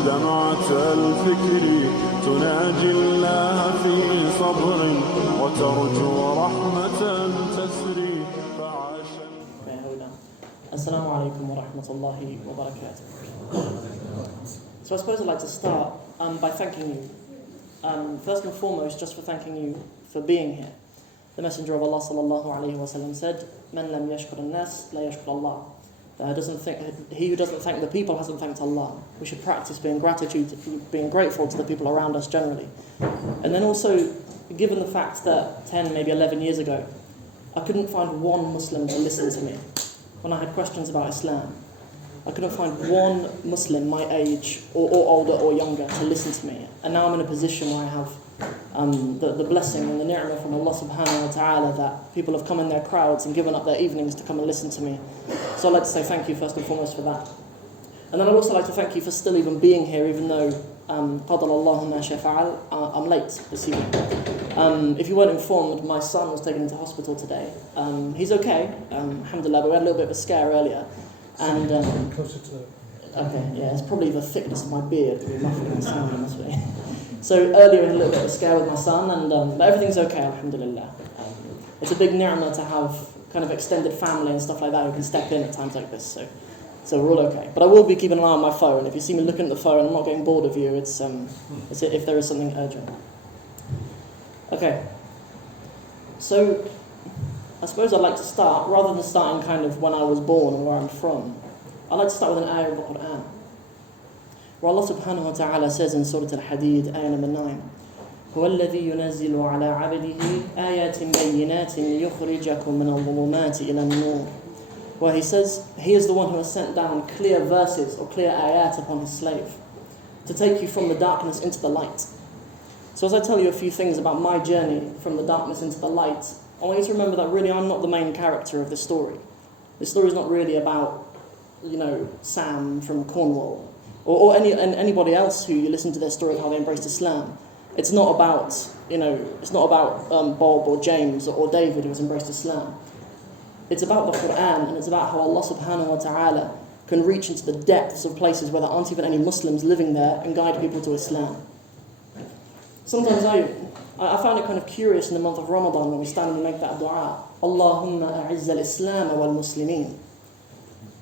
دمعة الفكر تناجي الله في صبر وترجو رحمة تسري فعاش. Assalamu alaikum wa rahmatullahi wa barakatuh. So I suppose I'd like to start by thanking you. First and foremost, just for thanking you for being here. The Messenger of Allah sallallahu alayhi wa sallam said, "Man lam yashkur an-nas la yashkur Allah." He who doesn't thank the people hasn't thanked Allah. We should practice being grateful to the people around us generally. And then also, given the fact that 10, maybe 11 years ago, I couldn't find one Muslim to listen to me when I had questions about Islam. I couldn't find one Muslim my age or older or younger to listen to me. And now I'm in a position where I have the blessing and the ni'mah from Allah subhanahu wa ta'ala that people have come in their crowds and given up their evenings to come and listen to me. So I'd like to say thank you first and foremost for that. And then I'd also like to thank you for still even being here, even though قَدَرَ اللَّهُ مَا شَاءَ فَعَلَ, I'm late this evening. If you weren't informed, my son was taken into hospital today. He's okay, alhamdulillah, but we had a little bit of a scare earlier. And okay, yeah, it's probably the thickness of my beard that we're muffling the sound, must be. So earlier we had a little bit of a scare with my son, and but everything's okay, alhamdulillah. It's a big ni'mah to have kind of extended family and stuff like that who can step in at times like this. So we're all okay. But I will be keeping an eye on my phone. If you see me looking at the phone, I'm not getting bored of you. It's if there is something urgent. Okay. So I suppose I'd like to start, rather than starting kind of when I was born and where I'm from, I'd like to start with an ayah of the Quran, where Allah subhanahu wa ta'ala says in Surah Al-Hadid, ayah number 9, هو الذي ينزل على عبده آيات بينات ليخرجكم من الظلمات إلى النور. Where he says, he is the one who has sent down clear verses or clear ayat upon his slave to take you from the darkness into the light. So as I tell you a few things about my journey from the darkness into the light, I want you to remember that really I'm not the main character of this story. This story is not really about, Sam from Cornwall or anybody else who you listen to their story of how they embraced Islam. It's not about, Bob or James or David who has embraced Islam. It's about the Quran, and it's about how Allah subhanahu wa ta'ala can reach into the depths of places where there aren't even any Muslims living there and guide people to Islam. Sometimes I found it kind of curious in the month of Ramadan when we stand and we make that dua, Allahumma a'izz al-Islam wal Muslimin.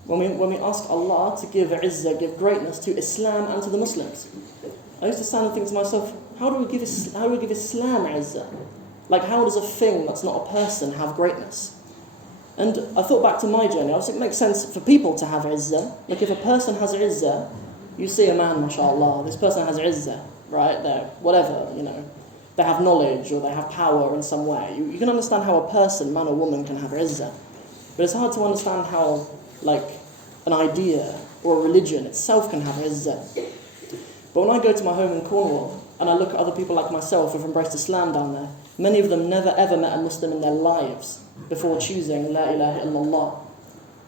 When we ask Allah to give izzah, give greatness to Islam and to the Muslims. I used to stand and think to myself, how do we give Islam izzah? Like, how does a thing that's not a person have greatness? And I thought back to my journey. I was like, it makes sense for people to have izzah. Like, if a person has izzah, you see a man, mashallah, this person has izzah, right? They're whatever, they have knowledge or they have power in some way. You can understand how a person, man or woman, can have izzah. But it's hard to understand how, an idea or a religion itself can have izzah. But when I go to my home in Cornwall and I look at other people like myself who've embraced Islam down there, many of them never ever met a Muslim in their lives before choosing La ilaha illallah.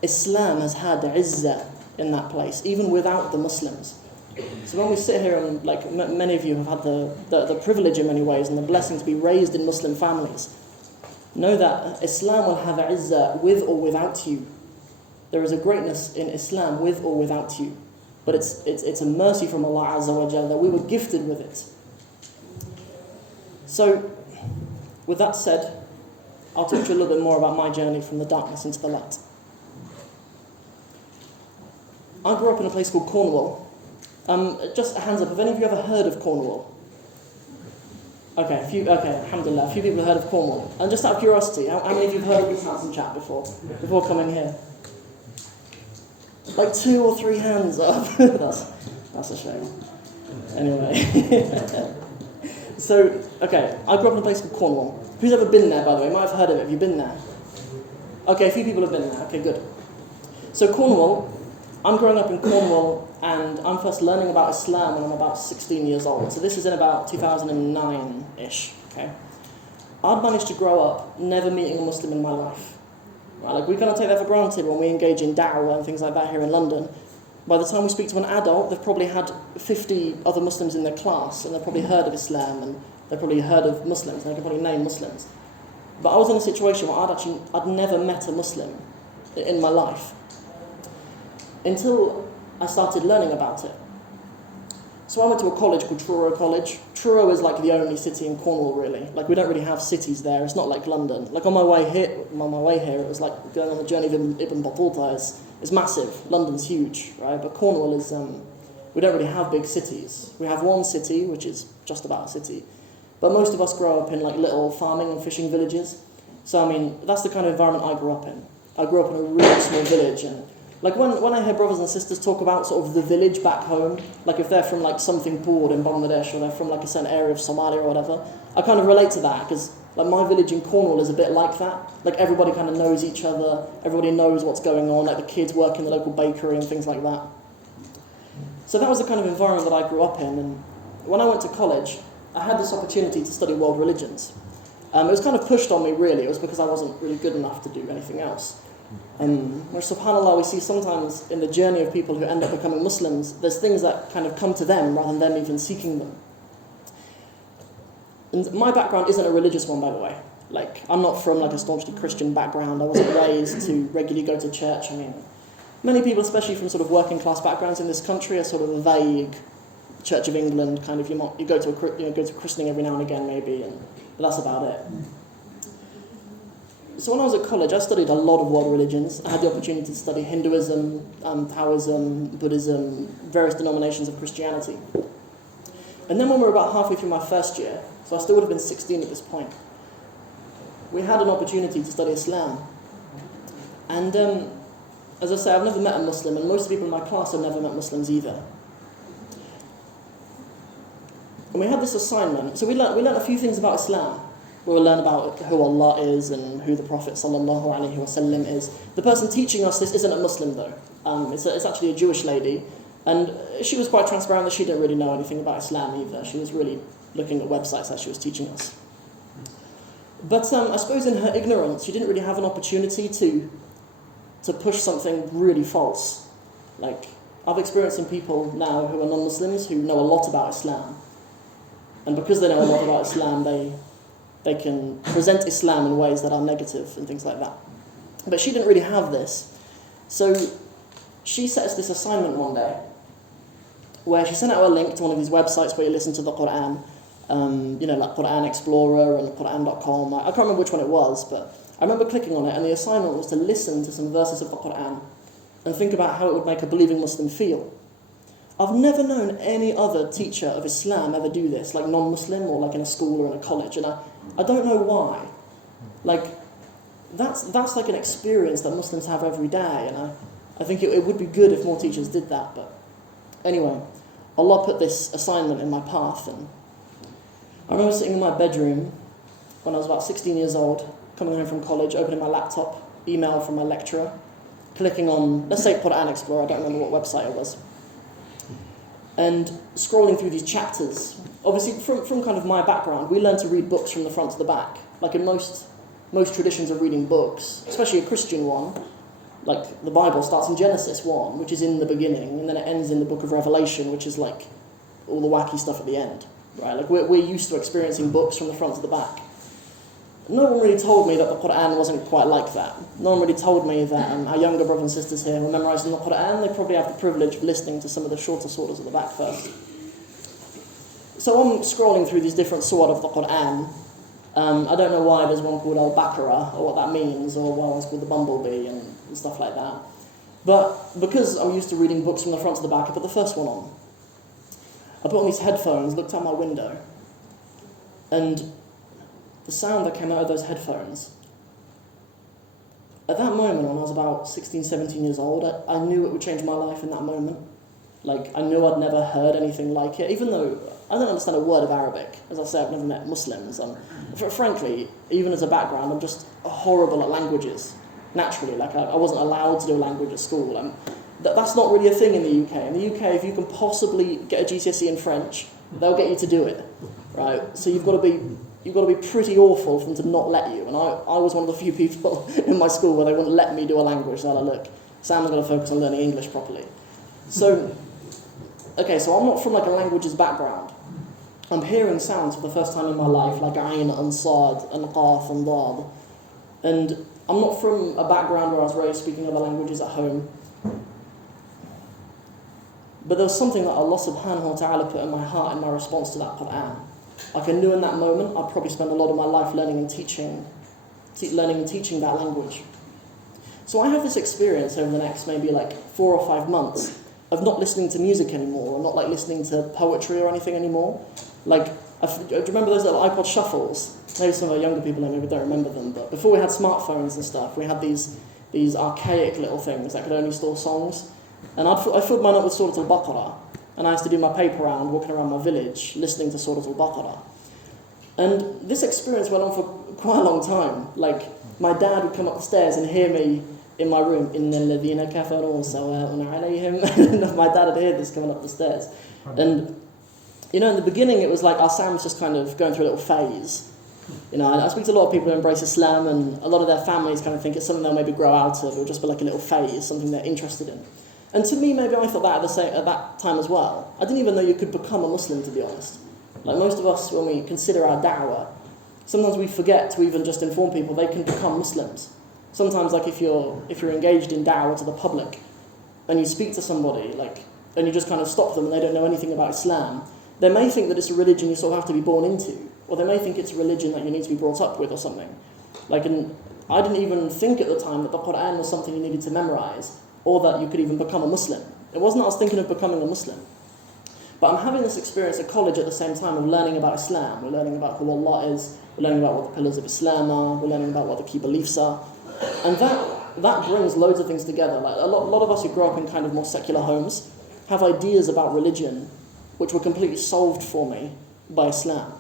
Islam has had izzah in that place, even without the Muslims. So when we sit here and many of you have had the privilege in many ways and the blessing to be raised in Muslim families, know that Islam will have izzah with or without you. There is a greatness in Islam with or without you. But it's a mercy from Allah Azza wa Jalla that we were gifted with it. So, with that said, I'll talk to you a little bit more about my journey from the darkness into the light. I grew up in a place called Cornwall. Just a hands up, have any of you ever heard of Cornwall? Okay, alhamdulillah, a few people have heard of Cornwall. And just out of curiosity, how many of you have heard of this handsome chap before coming here? Like 2 or 3 hands up. That's a shame. Anyway. So, okay, I grew up in a place called Cornwall. Who's ever been there, by the way? You might have heard of it. Have you been there? Okay, a few people have been there. Okay, good. So Cornwall, I'm growing up in Cornwall, and I'm first learning about Islam when I'm about 16 years old. So this is in about 2009-ish, okay? I'd managed to grow up never meeting a Muslim in my life. Right? We cannot take that for granted when we engage in da'wah and things like that here in London. By the time we speak to an adult, they've probably had 50 other Muslims in their class, and they've probably heard of Islam, and they've probably heard of Muslims, and they can probably name Muslims. But I was in a situation where I'd never met a Muslim in my life until I started learning about it. So I went to a college called Truro College. Truro is like the only city in Cornwall, really. Like, we don't really have cities there. It's not like London. Like, on my way here, it was like going on the journey of Ibn Battuta. It's massive. London's huge, right? But Cornwall is, we don't really have big cities. We have one city, which is just about a city. But most of us grow up in like little farming and fishing villages. So, I mean, that's the kind of environment I grew up in. I grew up in a really small village, and like when I hear brothers and sisters talk about sort of the village back home, like if they're from like something board in Bangladesh or they're from like a certain area of Somalia or whatever, I kind of relate to that because like my village in Cornwall is a bit like that. Like everybody kind of knows each other, everybody knows what's going on, like the kids work in the local bakery and things like that. So that was the kind of environment that I grew up in, and when I went to college, I had this opportunity to study world religions. It was kind of pushed on me, really. It was because I wasn't really good enough to do anything else. Where, subhanAllah, we see sometimes in the journey of people who end up becoming Muslims, there's things that kind of come to them rather than them even seeking them. And my background isn't a religious one, by the way. Like, I'm not from like a staunchly Christian background. I wasn't raised to regularly go to church. I mean, many people, especially from sort of working class backgrounds in this country, are sort of a vague Church of England kind of. You go to a christening every now and again, maybe, but that's about it. So when I was at college, I studied a lot of world religions. I had the opportunity to study Hinduism, Taoism, Buddhism, various denominations of Christianity. And then when we were about halfway through my first year, so I still would have been 16 at this point, we had an opportunity to study Islam. And as I say, I've never met a Muslim, and most people in my class have never met Muslims either. And we had this assignment. So we learned a few things about Islam. We'll learn about who Allah is and who the Prophet ﷺ is. The person teaching us this isn't a Muslim, though. It's actually a Jewish lady. And she was quite transparent that she didn't really know anything about Islam either. She was really looking at websites as she was teaching us. But I suppose in her ignorance, she didn't really have an opportunity to push something really false. Like, I've experienced some people now who are non-Muslims who know a lot about Islam. And because they know a lot about Islam, they can present Islam in ways that are negative and things like that. But she didn't really have this. So she set us this assignment one day where she sent out a link to one of these websites where you listen to the Quran, like Quran Explorer and Quran.com. I can't remember which one it was, but I remember clicking on it, and the assignment was to listen to some verses of the Quran and think about how it would make a believing Muslim feel. I've never known any other teacher of Islam ever do this, like non-Muslim or like in a school or in a college, and I don't know why. Like, that's like an experience that Muslims have every day, and I think it would be good if more teachers did that. But anyway, Allah put this assignment in my path, and I remember sitting in my bedroom when I was about 16 years old, coming home from college, opening my laptop, email from my lecturer, clicking on, let's say Quran Explorer, I don't remember what website it was, and scrolling through these chapters. Obviously, from kind of my background, we learn to read books from the front to the back. Like in most traditions of reading books, especially a Christian one, like the Bible starts in Genesis 1, which is in the beginning, and then it ends in the book of Revelation, which is like all the wacky stuff at the end, right? Like we're used to experiencing books from the front to the back. No one really told me that the Quran wasn't quite like that. No one really told me that our younger brothers and sisters here who are memorising the Quran, they probably have the privilege of listening to some of the shorter surahs at the back first. So I'm scrolling through these different surahs of the Quran. I don't know why there's one called Al-Baqarah, or what that means, or one was called the Bumblebee, and stuff like that. But because I'm used to reading books from the front to the back, I put the first one on. I put on these headphones, looked out my window, and the sound that came out of those headphones, at that moment when I was about 16, 17 years old, I knew it would change my life in that moment. Like, I knew I'd never heard anything like it, even though I don't understand a word of Arabic. As I say, I've never met Muslims. Frankly, even as a background, I'm just horrible at languages, naturally. Like, I wasn't allowed to do a language at school. That's not really a thing in the UK. In the UK, if you can possibly get a GCSE in French, they'll get you to do it, right? So you've got to be pretty awful for them to not let you. And I was one of the few people in my school where they wouldn't let me do a language. They're like, look, Sam's going to focus on learning English properly. So, okay, so I'm not from like a languages background. I'm hearing sounds for the first time in my life, like Ayn and Sad and Qaf and Dad. And I'm not from a background where I was raised speaking other languages at home. But there was something that Allah subhanahu wa ta'ala put in my heart in my response to that Qur'an. Like I knew in that moment I'd probably spend a lot of my life learning and teaching that language. So I have this experience over the next maybe like 4 or 5 months of not listening to music anymore, or not like listening to poetry or anything anymore. Like, do you remember those little iPod shuffles? Maybe some of our younger people maybe don't remember them, but before we had smartphones and stuff, we had these archaic little things that could only store songs. And I filled mine up with Surah Al-Baqarah, and I used to do my paper round, walking around my village, listening to Surah Al-Baqarah. And this experience went on for quite a long time. Like, my dad would come up the stairs and hear me in my room, إِنَّ الَّذِينَ كَفَرُوا سَوَاءٌ عَلَيْهِمْ. My dad would hear this coming up the stairs. And, you know, in the beginning it was like our Sam was just kind of going through a little phase. You know, I speak to a lot of people who embrace Islam, and a lot of their families kind of think it's something they'll maybe grow out of, or just be like a little phase, something they're interested in. And to me, maybe I thought that at that time as well. I didn't even know you could become a Muslim, to be honest. Like most of us, when we consider our da'wah, sometimes we forget to even just inform people they can become Muslims. Sometimes, like if you're engaged in da'wah to the public, and you speak to somebody, like, and you just kind of stop them and they don't know anything about Islam, they may think that it's a religion you sort of have to be born into, or they may think it's a religion that you need to be brought up with or something. Like, and I didn't even think at the time that the Qur'an was something you needed to memorize, or that you could even become a Muslim. It wasn't that I was thinking of becoming a Muslim. But I'm having this experience at college at the same time of learning about Islam. We're learning about who Allah is, we're learning about what the pillars of Islam are, we're learning about what the key beliefs are. And that brings loads of things together. Like a lot of us who grow up in kind of more secular homes have ideas about religion which were completely solved for me by Islam.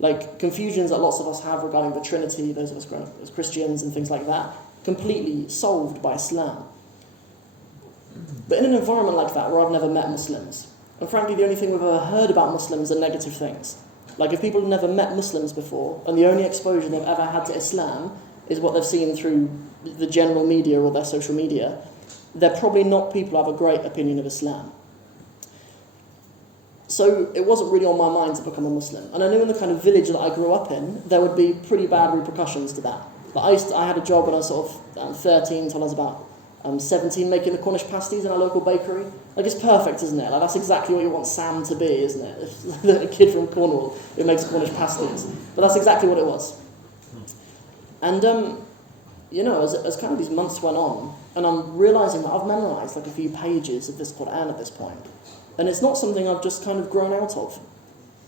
Like confusions that lots of us have regarding the Trinity, those of us growing up as Christians and things like that, completely solved by Islam. But in an environment like that where I've never met Muslims, and frankly the only thing we've ever heard about Muslims are negative things. Like if people have never met Muslims before, and the only exposure they've ever had to Islam is what they've seen through the general media or their social media, they're probably not people who have a great opinion of Islam. So it wasn't really on my mind to become a Muslim. And I knew in the kind of village that I grew up in, there would be pretty bad repercussions to that. Like I had a job when I was sort of 13 until I was about 17, making the Cornish pasties in our local bakery. Like it's perfect, isn't it? Like that's exactly what you want Sam to be, isn't it? A kid from Cornwall who makes Cornish pasties. But that's exactly what it was. And you know, as kind of these months went on, and I'm realising that I've memorised like a few pages of this Qur'an at this point. And it's not something I've just kind of grown out of.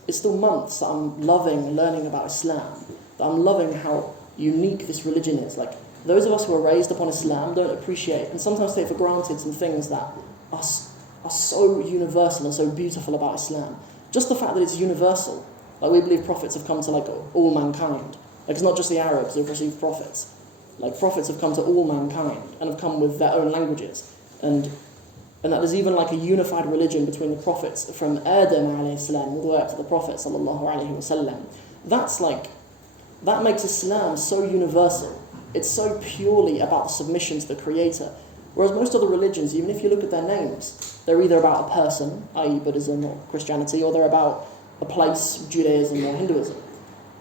It's still months that I'm loving learning about Islam, that I'm loving how unique this religion is. Like, those of us who are raised upon Islam don't appreciate and sometimes take for granted some things that are so universal and so beautiful about Islam. Just the fact that it's universal. Like, we believe prophets have come to, like, all mankind. Like, it's not just the Arabs who've received prophets. Like, prophets have come to all mankind and have come with their own languages. And that there's even like a unified religion between the prophets from Adam alayhi salam all the way up to the Prophet sallallahu alayhi wasallam. That makes Islam so universal. It's so purely about the submission to the Creator. Whereas most other religions, even if you look at their names, they're either about a person, i.e. Buddhism or Christianity, or they're about a place, Judaism or Hinduism.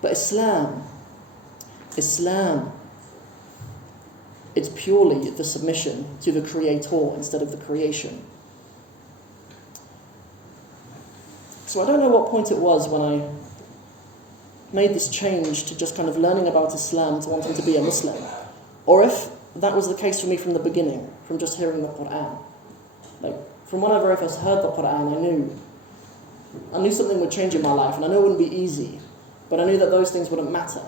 But Islam, it's purely the submission to the Creator instead of the creation. So I don't know what point it was when I made this change to just kind of learning about Islam to wanting to be a Muslim, or if that was the case for me from the beginning, from just hearing the Qur'an. Like, from whenever I first heard the Qur'an, I knew something would change in my life, and I knew it wouldn't be easy, but I knew that those things wouldn't matter.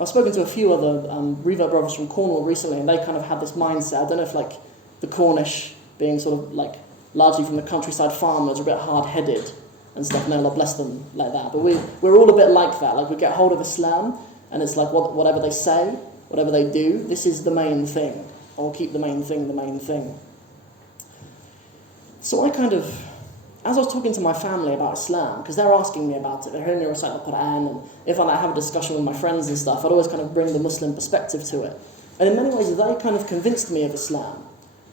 I've spoken to a few other Revert brothers from Cornwall recently, and they kind of had this mindset. I don't know if like the Cornish, being sort of like largely from the countryside farmers, are a bit hard-headed and stuff. May Allah bless them like that. But we're all a bit like that. Like we get hold of Islam, and it's like whatever they say, whatever they do, this is the main thing. I'll keep the main thing the main thing. So I kind of, as I was talking to my family about Islam, because they're asking me about it, they're hearing me recite the Qur'an, and if I have a discussion with my friends and stuff, I'd always kind of bring the Muslim perspective to it. And in many ways, they kind of convinced me of Islam.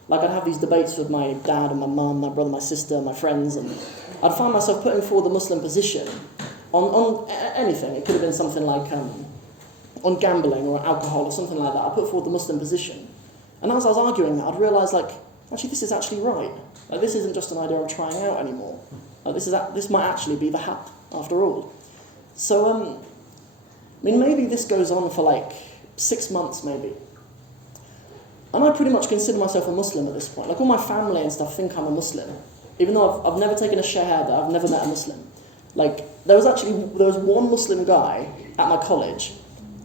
Like I'd have these debates with my dad and my mum, my brother, my sister, my friends, and I'd find myself putting forward the Muslim position on anything. It could have been something like on gambling or alcohol or something like that. I put forward the Muslim position. And as I was arguing that, I'd realise like, actually this is actually right. Like, this isn't just an idea I'm trying out anymore. Like, this might actually be the haq after all. So, I mean, maybe this goes on for like 6 months maybe. And I pretty much consider myself a Muslim at this point. Like, all my family and stuff think I'm a Muslim. Even though I've never taken a shahada, I've never met a Muslim. Like, there was one Muslim guy at my college.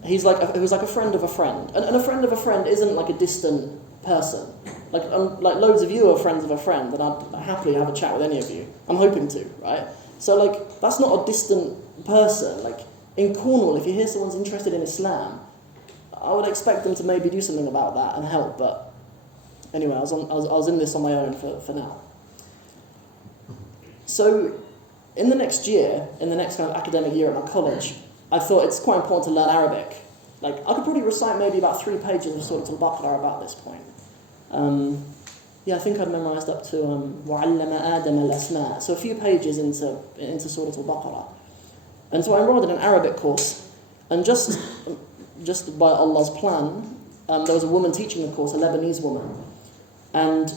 He was like a friend of a friend. And a friend of a friend isn't like a distant person. Like loads of you are friends of a friend, and I'd happily have a chat with any of you. I'm hoping to, right? So, like, that's not a distant person. Like, in Cornwall, if you hear someone's interested in Islam, I would expect them to maybe do something about that and help, but anyway, I was in this on my own for now. So, in the next kind of academic year at my college, I thought it's quite important to learn Arabic. Like, I could probably recite maybe about 3 pages of Surah Al-Baqarah about this point. I think I'd memorised up to وَعَلَّمَ آدَمَ الْأَسْمَاءَ, so a few pages into Surah Al-Baqarah. And so I enrolled in an Arabic course, and just by Allah's plan, there was a woman teaching the course, a Lebanese woman, and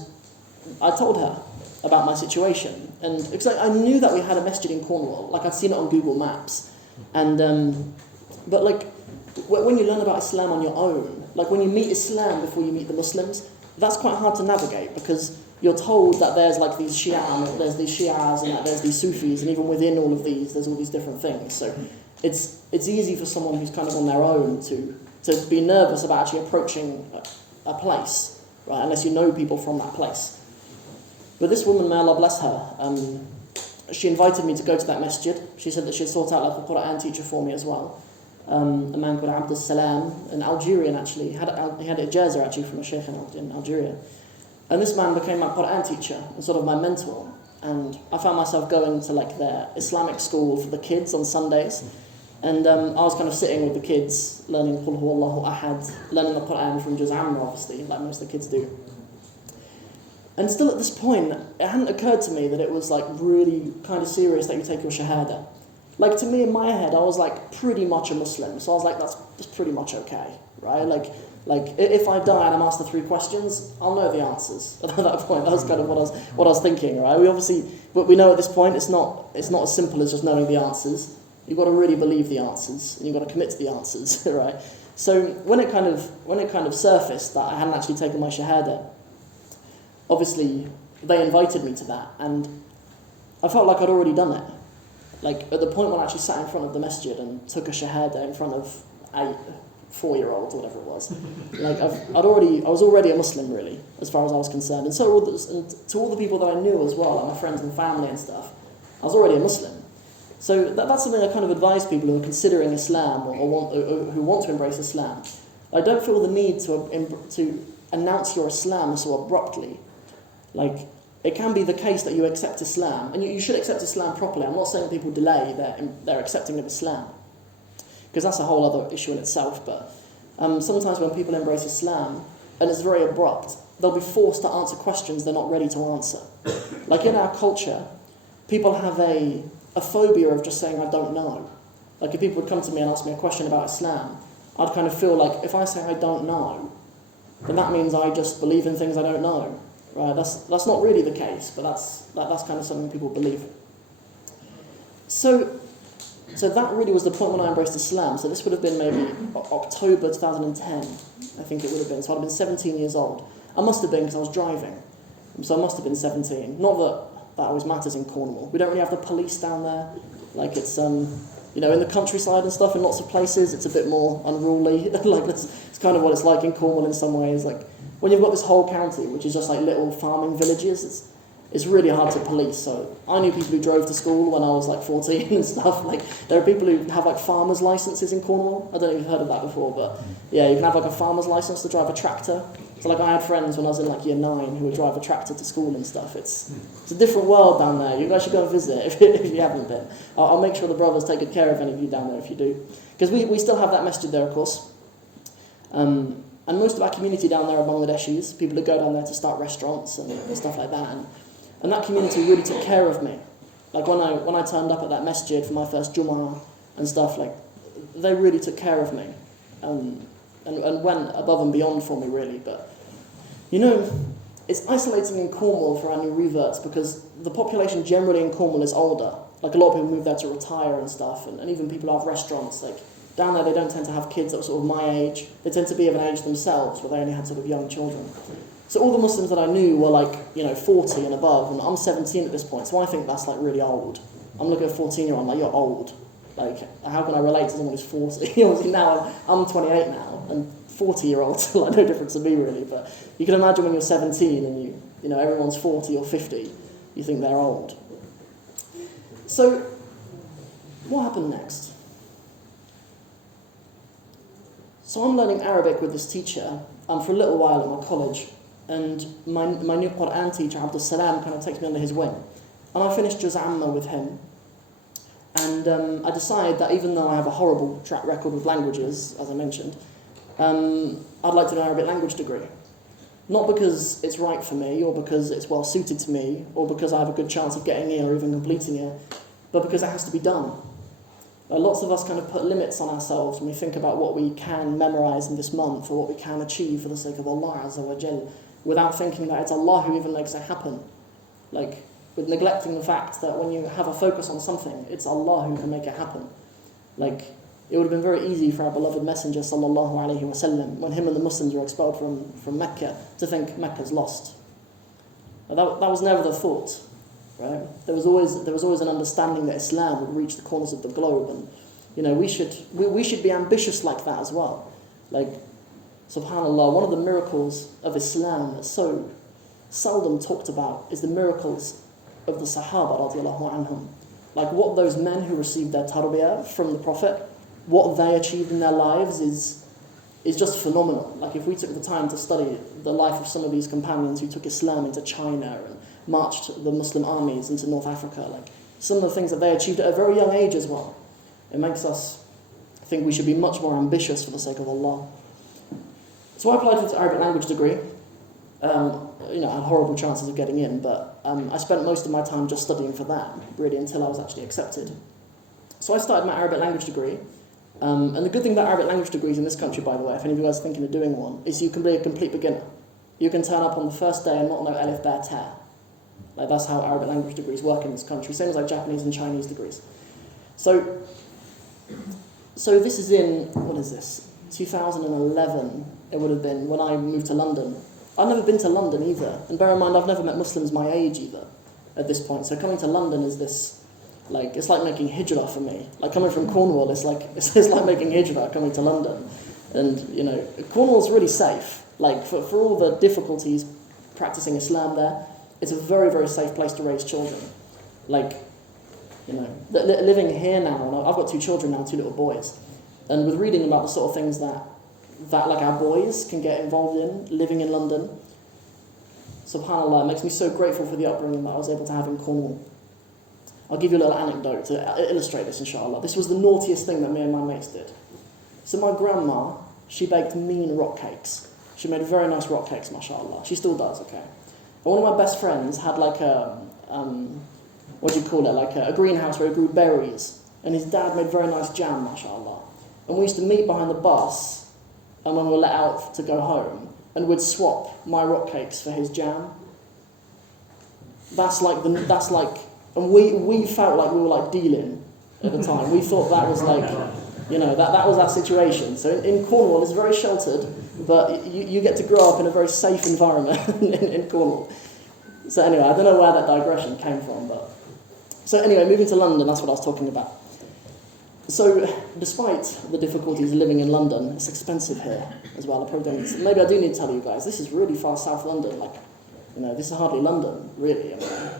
I told her about my situation, and because I knew that we had a masjid in Cornwall, like I'd seen it on Google Maps, and but like when you learn about Islam on your own, like when you meet Islam before you meet the Muslims, that's quite hard to navigate, because you're told that there's like these there's these Shi'as, and that there's these Sufis, and even within all of these, there's all these different things. So it's easy for someone who's kind of on their own to be nervous about actually approaching a place, right? Unless you know people from that place. But this woman, may Allah bless her, she invited me to go to that masjid. She said that she'd sort out like a Quran teacher for me as well. A man called Abdus Salam, an Algerian actually. He had a ijazah actually from a sheikh in Algeria. And this man became my Quran teacher and sort of my mentor. And I found myself going to like their Islamic school for the kids on Sundays. And I was kind of sitting with the kids, learning Qul Huwallahu Ahad, learning the Quran from Juz Amma, obviously, like most of the kids do. And still at this point, it hadn't occurred to me that it was like really kind of serious that you take your shahada. Like, to me, in my head, I was like pretty much a Muslim, so I was like, that's pretty much okay, right? Like if I die and I'm asked the 3 questions, I'll know the answers. At that point, that was kind of what I was thinking, right? But we know at this point, it's not as simple as just knowing the answers. You've got to really believe the answers, and you've got to commit to the answers, right? So when it kind of surfaced that I hadn't actually taken my shahada, obviously they invited me to that, and I felt like I'd already done it. Like, at the point when I actually sat in front of the masjid and took a shahada in front of 4-year-olds or whatever it was, like I was already a Muslim, really, as far as I was concerned. And so to all the people that I knew as well, like my friends and family and stuff, I was already a Muslim. So that's something I kind of advise people who are considering Islam or who want to embrace Islam. I don't feel the need to announce your Islam so abruptly. Like, it can be the case that you accept Islam, and you should accept Islam properly. I'm not saying people delay their accepting of Islam, because that's a whole other issue in itself, but sometimes when people embrace Islam, and it's very abrupt, they'll be forced to answer questions they're not ready to answer. Like, in our culture, people have a phobia of just saying, I don't know. Like, if people would come to me and ask me a question about Islam, I'd kind of feel like, if I say I don't know, then that means I just believe in things I don't know. Right, that's not really the case, but that's kind of something people believe. So that really was the point when I embraced Islam. So this would have been maybe October 2010, I think it would have been. So I'd have been 17 years old. I must have been, because I was driving. So I must have been 17. Not that always matters in Cornwall. We don't really have the police down there. Like, it's in the countryside and stuff, in lots of places, it's a bit more unruly. Like, it's kind of what it's like in Cornwall in some ways. Like, when you've got this whole county, which is just like little farming villages, it's really hard to police. So I knew people who drove to school when I was like 14 and stuff. Like, there are people who have like farmers' licenses in Cornwall. I don't know if you've heard of that before, but yeah, you can have like a farmer's license to drive a tractor. So like, I had friends when I was in like year 9 who would drive a tractor to school and stuff. It's a different world down there. You guys should go and visit if you haven't been. I'll make sure the brothers take good care of any of you down there if you do. Because we still have that masjid there, of course. And most of our community down there are Bangladeshis, people who go down there to start restaurants and stuff like that. And that community really took care of me. Like, when I turned up at that masjid for my first Jummah and stuff, like, they really took care of me. And went above and beyond for me, really. But, it's isolating in Cornwall for our new reverts because the population generally in Cornwall is older. Like a lot of people move there to retire and stuff, and even people who have restaurants. Like down there, they don't tend to have kids that are sort of my age. They tend to be of an age themselves where they only had sort of young children. So all the Muslims that I knew were like, 40 and above, and I'm 17 at this point, so I think that's like really old. I'm looking at a 14-year-old, like, you're old. Like, how can I relate to someone who's 40? Obviously now, I'm 28 now, and 40-year-olds are like no difference to me really, but you can imagine when you're 17 and everyone's 40 or 50, you think they're old. So, what happened next? So I'm learning Arabic with this teacher for a little while at my college, and my new Quran teacher, Abdul Salam, kind of takes me under his wing. And I finished Juz Amma with him, and I decided that even though I have a horrible track record with languages, as I mentioned, I'd like to do an Arabic language degree. Not because it's right for me, or because it's well suited to me, or because I have a good chance of getting it or even completing it, but because it has to be done. Lots of us kind of put limits on ourselves when we think about what we can memorize in this month, or what we can achieve for the sake of Allah Azza wa Jal, without thinking that it's Allah who even makes it happen. Like, with neglecting the fact that when you have a focus on something, it's Allah who can make it happen. Like, it would have been very easy for our beloved Messenger sallallahu alaihi wasallam, when him and the Muslims were expelled from Mecca, to think Mecca's lost. That was never the thought, right? There was always an understanding that Islam would reach the corners of the globe, and we should be ambitious like that as well. Like, subhanallah, one of the miracles of Islam that's so seldom talked about is the miracles of the Sahaba radiallahu anhum. Like what those men who received their tarbiyah from the Prophet, what they achieved in their lives is just phenomenal. Like if we took the time to study the life of some of these companions who took Islam into China and marched the Muslim armies into North Africa, like some of the things that they achieved at a very young age as well, it makes us think we should be much more ambitious for the sake of Allah. So I applied for the Arabic language degree. I had horrible chances of getting in, but I spent most of my time just studying for that, really, until I was actually accepted. So I started my Arabic language degree, and the good thing about Arabic language degrees in this country, by the way, if any of you guys are thinking of doing one, is you can be a complete beginner. You can turn up on the first day and not know Alif, Ba, Ta. Like that's how Arabic language degrees work in this country, same as like Japanese and Chinese degrees. So this is in, 2011, it would have been, when I moved to London. I've never been to London either, and bear in mind I've never met Muslims my age either at this point, so coming to London is this, like, it's like making hijrah for me. Like coming from Cornwall, it's like making hijrah coming to London. And, Cornwall's really safe. Like, for all the difficulties practicing Islam there, it's a very, very safe place to raise children. Like, living here now, and I've got 2 children now, 2 little boys, and with reading about the sort of things that like our boys can get involved in, living in London, subhanAllah, it makes me so grateful for the upbringing that I was able to have in Cornwall. I'll give you a little anecdote to illustrate this, inshallah. This was the naughtiest thing that me and my mates did. So my grandma, she baked mean rock cakes. She made very nice rock cakes, mashallah. She still does, okay. But one of my best friends had like a greenhouse where he grew berries. And his dad made very nice jam, mashallah. And we used to meet behind the bus, and when we were let out to go home, and we'd swap my rock cakes for his jam. And we felt like we were like dealing at the time. We thought that was like, that was our situation. So in Cornwall, it's very sheltered, but you get to grow up in a very safe environment in Cornwall. So anyway, I don't know where that digression came from, but... So anyway, moving to London, that's what I was talking about. So, despite the difficulties of living in London, it's expensive here as well. Maybe I do need to tell you guys, this is really far south London. Like, this is hardly London, really.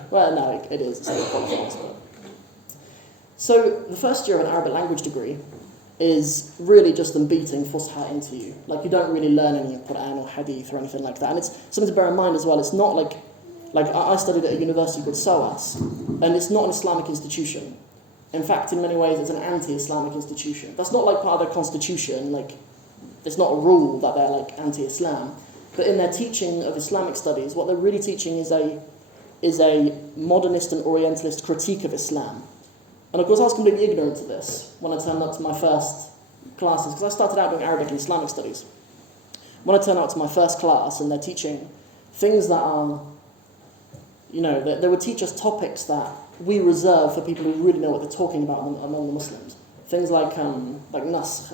Well, no, it is. It's not qualifies, but. So, the first year of an Arabic language degree is really just them beating Fusha into you. Like, you don't really learn any Quran or Hadith or anything like that. And it's something to bear in mind as well. It's not like I studied at a university called SOAS, and it's not an Islamic institution. In fact, in many ways, it's an anti-Islamic institution. That's not like part of their constitution, like, it's not a rule that they're like anti-Islam. But in their teaching of Islamic studies, what they're really teaching is a modernist and orientalist critique of Islam. And of course, I was completely ignorant to this when I turned up to my first classes, because I started out doing Arabic and Islamic studies. When I turned up to my first class and they're teaching things that are, they would teach us topics that we reserve for people who really know what they're talking about among the Muslims. Things like naskh.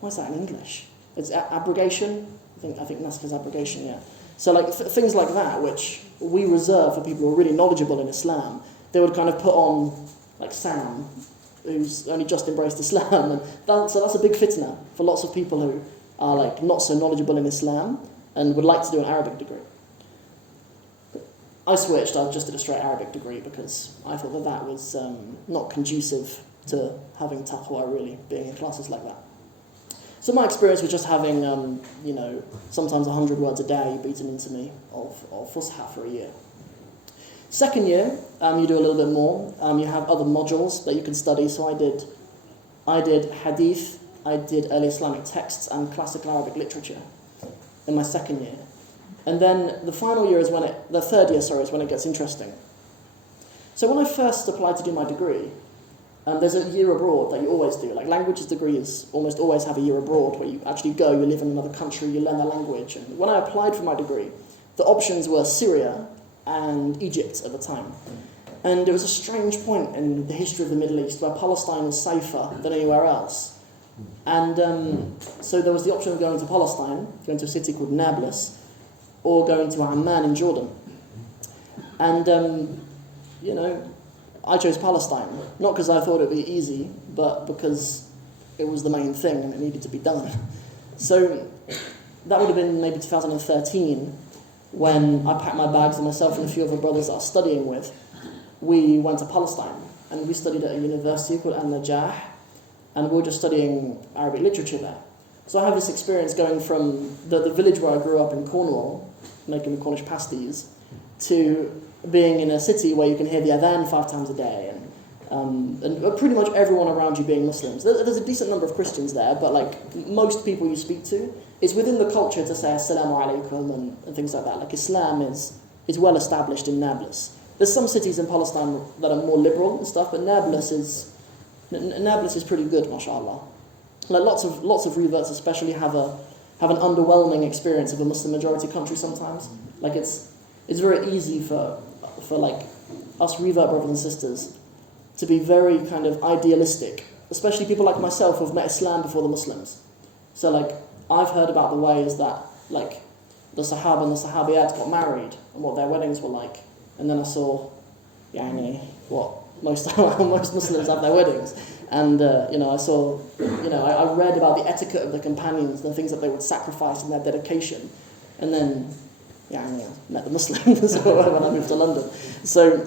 What's that in English? It's abrogation. I think naskh is abrogation. Yeah. So like things like that, which we reserve for people who are really knowledgeable in Islam. They would kind of put on like Sam, who's only just embraced Islam, and so that's a big fitna for lots of people who are like not so knowledgeable in Islam and would like to do an Arabic degree. I switched. I just did a straight Arabic degree because I thought that was not conducive to having taqwa, really, being in classes like that. So my experience was just having, sometimes 100 words a day beaten into me of fusha for a year. Second year, you do a little bit more. You have other modules that you can study. So I did hadith, I did early Islamic texts and classical Arabic literature in my second year. And then the third year is when it gets interesting. So when I first applied to do my degree, there's a year abroad that you always do. Like languages degrees almost always have a year abroad where you actually go, you live in another country, you learn the language. And when I applied for my degree, the options were Syria and Egypt at the time. And it was a strange point in the history of the Middle East where Palestine was safer than anywhere else. And so there was the option of going to Palestine, going to a city called Nablus, or going to Amman in Jordan. And, I chose Palestine, not because I thought it would be easy, but because it was the main thing and it needed to be done. So that would have been maybe 2013 when I packed my bags and myself and a few other brothers that I was studying with. We went to Palestine and we studied at a university called Al-Najah, and we were just studying Arabic literature there. So I have this experience going from the village where I grew up in Cornwall, making the Cornish pasties, to being in a city where you can hear the adhan 5 times a day, and pretty much everyone around you being Muslims. There's a decent number of Christians there, but like most people you speak to, it's within the culture to say assalamu alaikum and things like that. Like Islam is well established in Nablus. There's some cities in Palestine that are more liberal and stuff, but Nablus is pretty good, mashallah. Like lots of reverts especially have an underwhelming experience of a Muslim majority country sometimes. Like it's very easy for like us revert brothers and sisters to be very kind of idealistic, especially people like myself who've met Islam before the Muslims. So like I've heard about the ways that like the Sahaba and the Sahabiyat got married and what their weddings were like, and then I saw what most Muslims have their weddings. And, I saw, I read about the etiquette of the companions, the things that they would sacrifice in their dedication. And then, I met the Muslims when I moved to London. So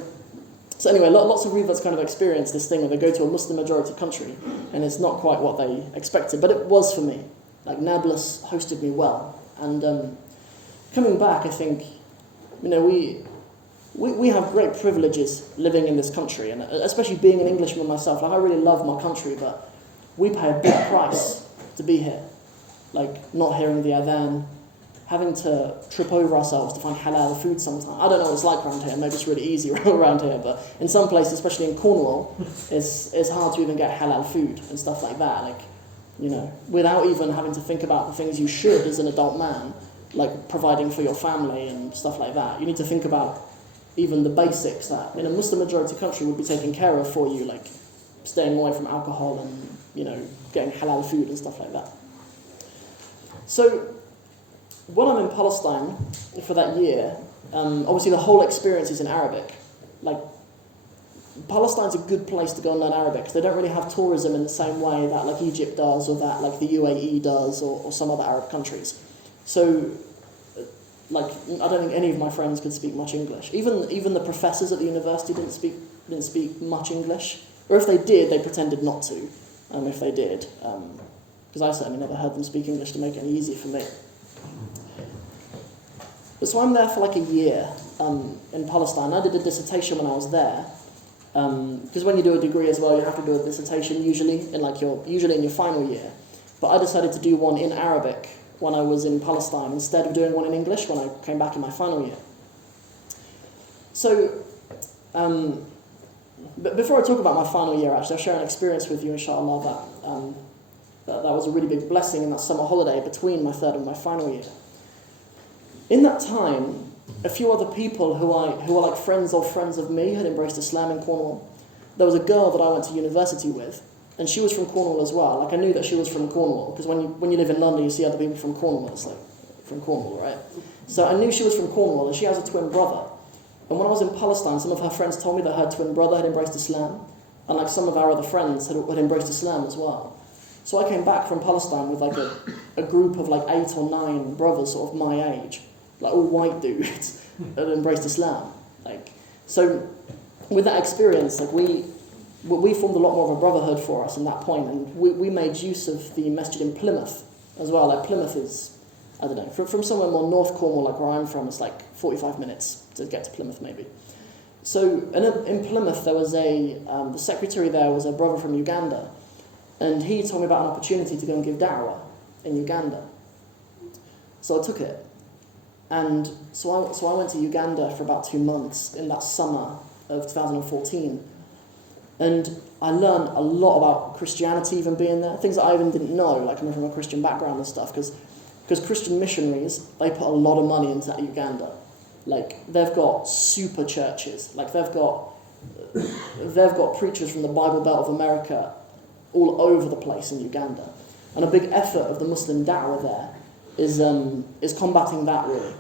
anyway, lots of reverts kind of experience this thing where they go to a Muslim majority country and it's not quite what they expected. But it was for me. Like, Nablus hosted me well. And coming back, I think, we have great privileges living in this country, and especially being an Englishman myself. Like I really love my country, but we pay a big price to be here. Like not hearing the adhan, having to trip over ourselves to find halal food sometimes. I don't know what it's like around here. Maybe it's really easy around here, but in some places, especially in Cornwall, it's hard to even get halal food and stuff like that. Like, without even having to think about the things you should as an adult man, like providing for your family and stuff like that. You need to think about even the basics that in a Muslim majority country would be taken care of for you, like staying away from alcohol and, getting halal food and stuff like that. So when I'm in Palestine for that year, obviously the whole experience is in Arabic. Like, Palestine's a good place to go and learn Arabic because they don't really have tourism in the same way that like Egypt does or that like the UAE does or some other Arab countries. So like I don't think any of my friends could speak much English. Even the professors at the university didn't speak much English, or if they did, they pretended not to. If they did, because I certainly never heard them speak English to make it any easier for me. But so I'm there for like a year in Palestine. I did a dissertation when I was there, because when you do a degree as well, you have to do a dissertation usually in your final year. But I decided to do one in Arabic when I was in Palestine instead of doing one in English when I came back in my final year. So, but before I talk about my final year, actually, I'll share an experience with you, inshallah, that was a really big blessing in that summer holiday between my third and my final year. in that time, a few other people who were like friends of me had embraced Islam in Cornwall. There was a girl that I went to university with, and she was from Cornwall as well. Like, I knew that she was from Cornwall, because when you live in London, you see other people from Cornwall. It's like, from Cornwall, right? So I knew she was from Cornwall, and she has a twin brother. And when I was in Palestine, some of her friends told me that her twin brother had embraced Islam, and like some of our other friends had embraced Islam as well. So I came back from Palestine with like a group of like 8 or 9 brothers sort of my age, like all white dudes that had embraced Islam. Like, so with that experience, like we formed a lot more of a brotherhood for us in that point, and we made use of the masjid in Plymouth as well. Like, Plymouth is, I don't know, from somewhere more North Cornwall, like where I'm from, it's like 45 minutes to get to Plymouth maybe. So in Plymouth there was the secretary there was a brother from Uganda, and he told me about an opportunity to go and give da'wah in Uganda. So I took it, and so I went to Uganda for about 2 months in that summer of 2014, and I learned a lot about Christianity even being there, things that I even didn't know, like coming from a Christian background and stuff, because Christian missionaries, they put a lot of money into Uganda. Like, they've got super churches, like they've got preachers from the Bible Belt of America all over the place in Uganda, and a big effort of the Muslim da'wah there is combating that, really.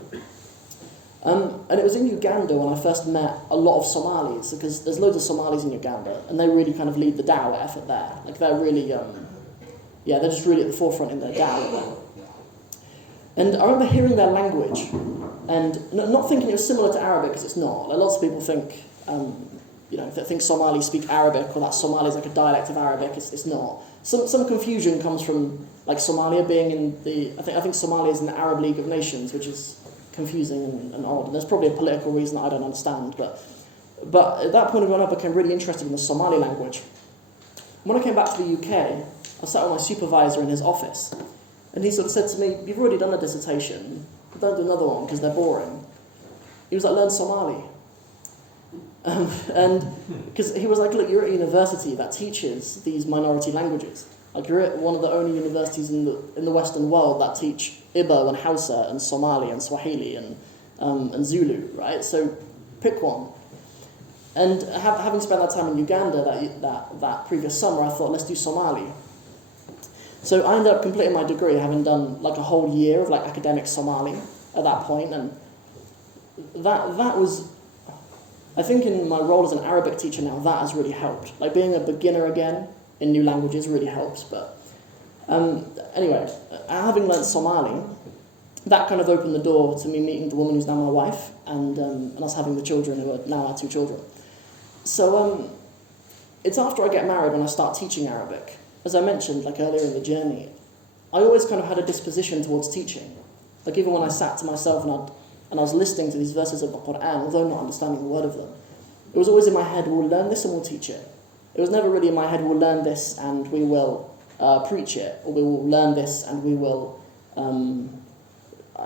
And it was in Uganda when I first met a lot of Somalis, because there's loads of Somalis in Uganda, and they really kind of lead the da'wah effort there. Like, they're really, they're just really at the forefront in their da'wah there. And I remember hearing their language, and not thinking it was similar to Arabic, because it's not. Like, lots of people think, think Somalis speak Arabic, or that Somali is like a dialect of Arabic. It's not. Some confusion comes from like Somalia being in the. I think Somalia is in the Arab League of Nations, which is confusing and odd. And there's probably a political reason that I don't understand. But at that point, when I became really interested in the Somali language, when I came back to the UK, I sat with my supervisor in his office, and he sort of said to me, "You've already done a dissertation. Don't do another one because they're boring." He was like, "Learn Somali." And because he was like, "Look, you're at a university that teaches these minority languages. Like, you're at one of the only universities in the Western world that teach Igbo and Hausa and Somali and Swahili and Zulu, right? So pick one." And having spent that time in Uganda that previous summer, I thought, let's do Somali. So I ended up completing my degree, having done like a whole year of like academic Somali at that point, and that was, I think, in my role as an Arabic teacher now, that has really helped. Like, being a beginner again in new languages really helps. But anyway, having learned Somali, that kind of opened the door to me meeting the woman who's now my wife, and us having the children who are now our 2 children. So it's after I get married when I start teaching Arabic. As I mentioned, like earlier in the journey, I always kind of had a disposition towards teaching. Like, even when I sat to myself and I was listening to these verses of the Quran, although not understanding a word of them, it was always in my head, we'll learn this and we'll teach it. It was never really in my head, we'll learn this and we will preach it, or we will learn this and we will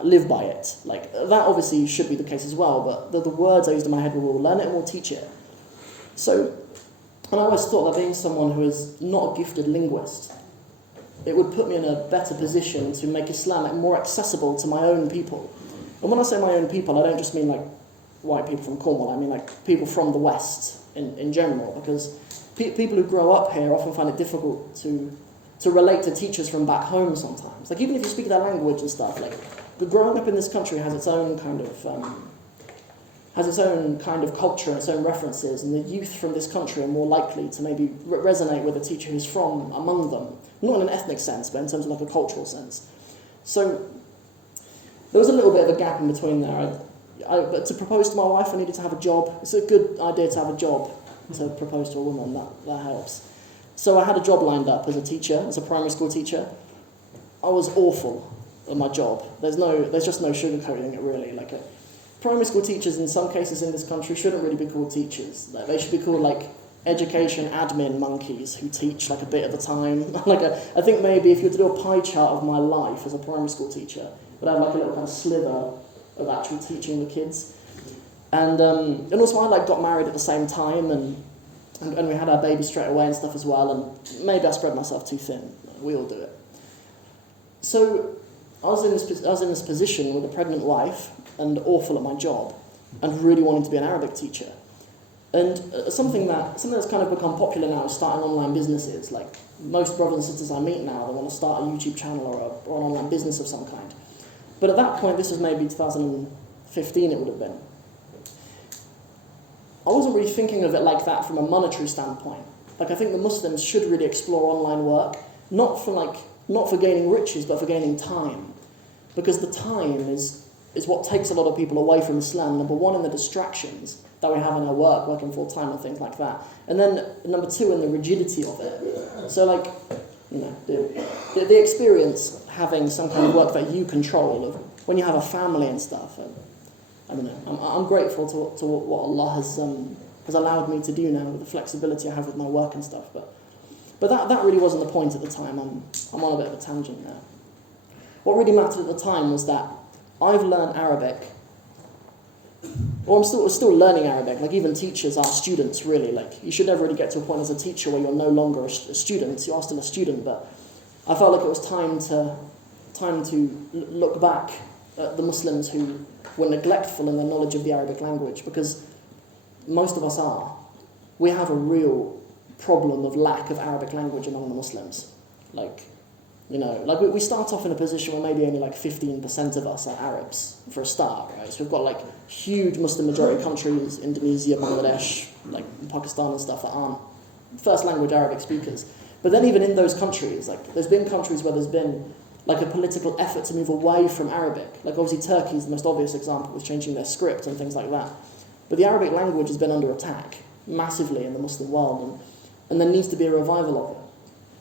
live by it. Like, that obviously should be the case as well, but the words I used in my head were, we'll learn it and we'll teach it. So, and I always thought that being someone who is not a gifted linguist, it would put me in a better position to make Islam more accessible to my own people. And when I say my own people, I don't just mean like white people from Cornwall, I mean like people from the West in general, because people who grow up here often find it difficult to relate to teachers from back home sometimes. Like, even if you speak their language and stuff, like, growing up in this country has its own kind of culture and its own references, and the youth from this country are more likely to maybe resonate with a teacher who's from among them, not in an ethnic sense, but in terms of like a cultural sense. So there was a little bit of a gap in between there. But to propose to my wife, I needed to have a job. It's a good idea to have a job to propose to a woman. That helps. So I had a job lined up as a teacher, as a primary school teacher. I was awful at my job. There's just no sugarcoating it, really. Like, primary school teachers in some cases in this country shouldn't really be called teachers. Like, they should be called like education admin monkeys who teach like a bit at a time. I think maybe if you were to do a pie chart of my life as a primary school teacher, but I have like a little kind of slither of actually teaching the kids. And also I like got married at the same time, and we had our baby straight away and stuff as well, and maybe I spread myself too thin. We all do it. So I was in this position with a pregnant wife and awful at my job, and really wanting to be an Arabic teacher. And something that's kind of become popular now is starting online businesses. Like most brothers and sisters I meet now, they want to start a YouTube channel or an online business of some kind. But at that point, this was maybe 2015 it would have been, I wasn't really thinking of it like that from a monetary standpoint. Like I think the Muslims should really explore online work, not for gaining riches, but for gaining time. Because the time is what takes a lot of people away from Islam. Number one, in the distractions that we have in our work, working full time and things like that. And then number two, in the rigidity of it. So like, you know, the experience having some kind of work that you control, of when you have a family and stuff. I don't know. I'm grateful to what Allah has allowed me to do now with the flexibility I have with my work and stuff. But that really wasn't the point at the time. I'm on a bit of a tangent there. What really mattered at the time was that I've learned Arabic, or I'm still learning Arabic. Like even teachers are students, really. Like you should never really get to a point as a teacher where you're no longer a student. You are still a student, but I felt like it was time to look back at the Muslims who were neglectful in their knowledge of the Arabic language, because most of us are. We have a real problem of lack of Arabic language among the Muslims. Like, you know, like we start off in a position where maybe only like 15% of us are Arabs for a start, right? So we've got like huge Muslim majority countries, Indonesia, Bangladesh, like Pakistan and stuff, that aren't first language Arabic speakers. But then even in those countries, like there's been countries where there's been like a political effort to move away from Arabic. Like obviously Turkey is the most obvious example with changing their script and things like that. But the Arabic language has been under attack massively in the Muslim world, and there needs to be a revival of it.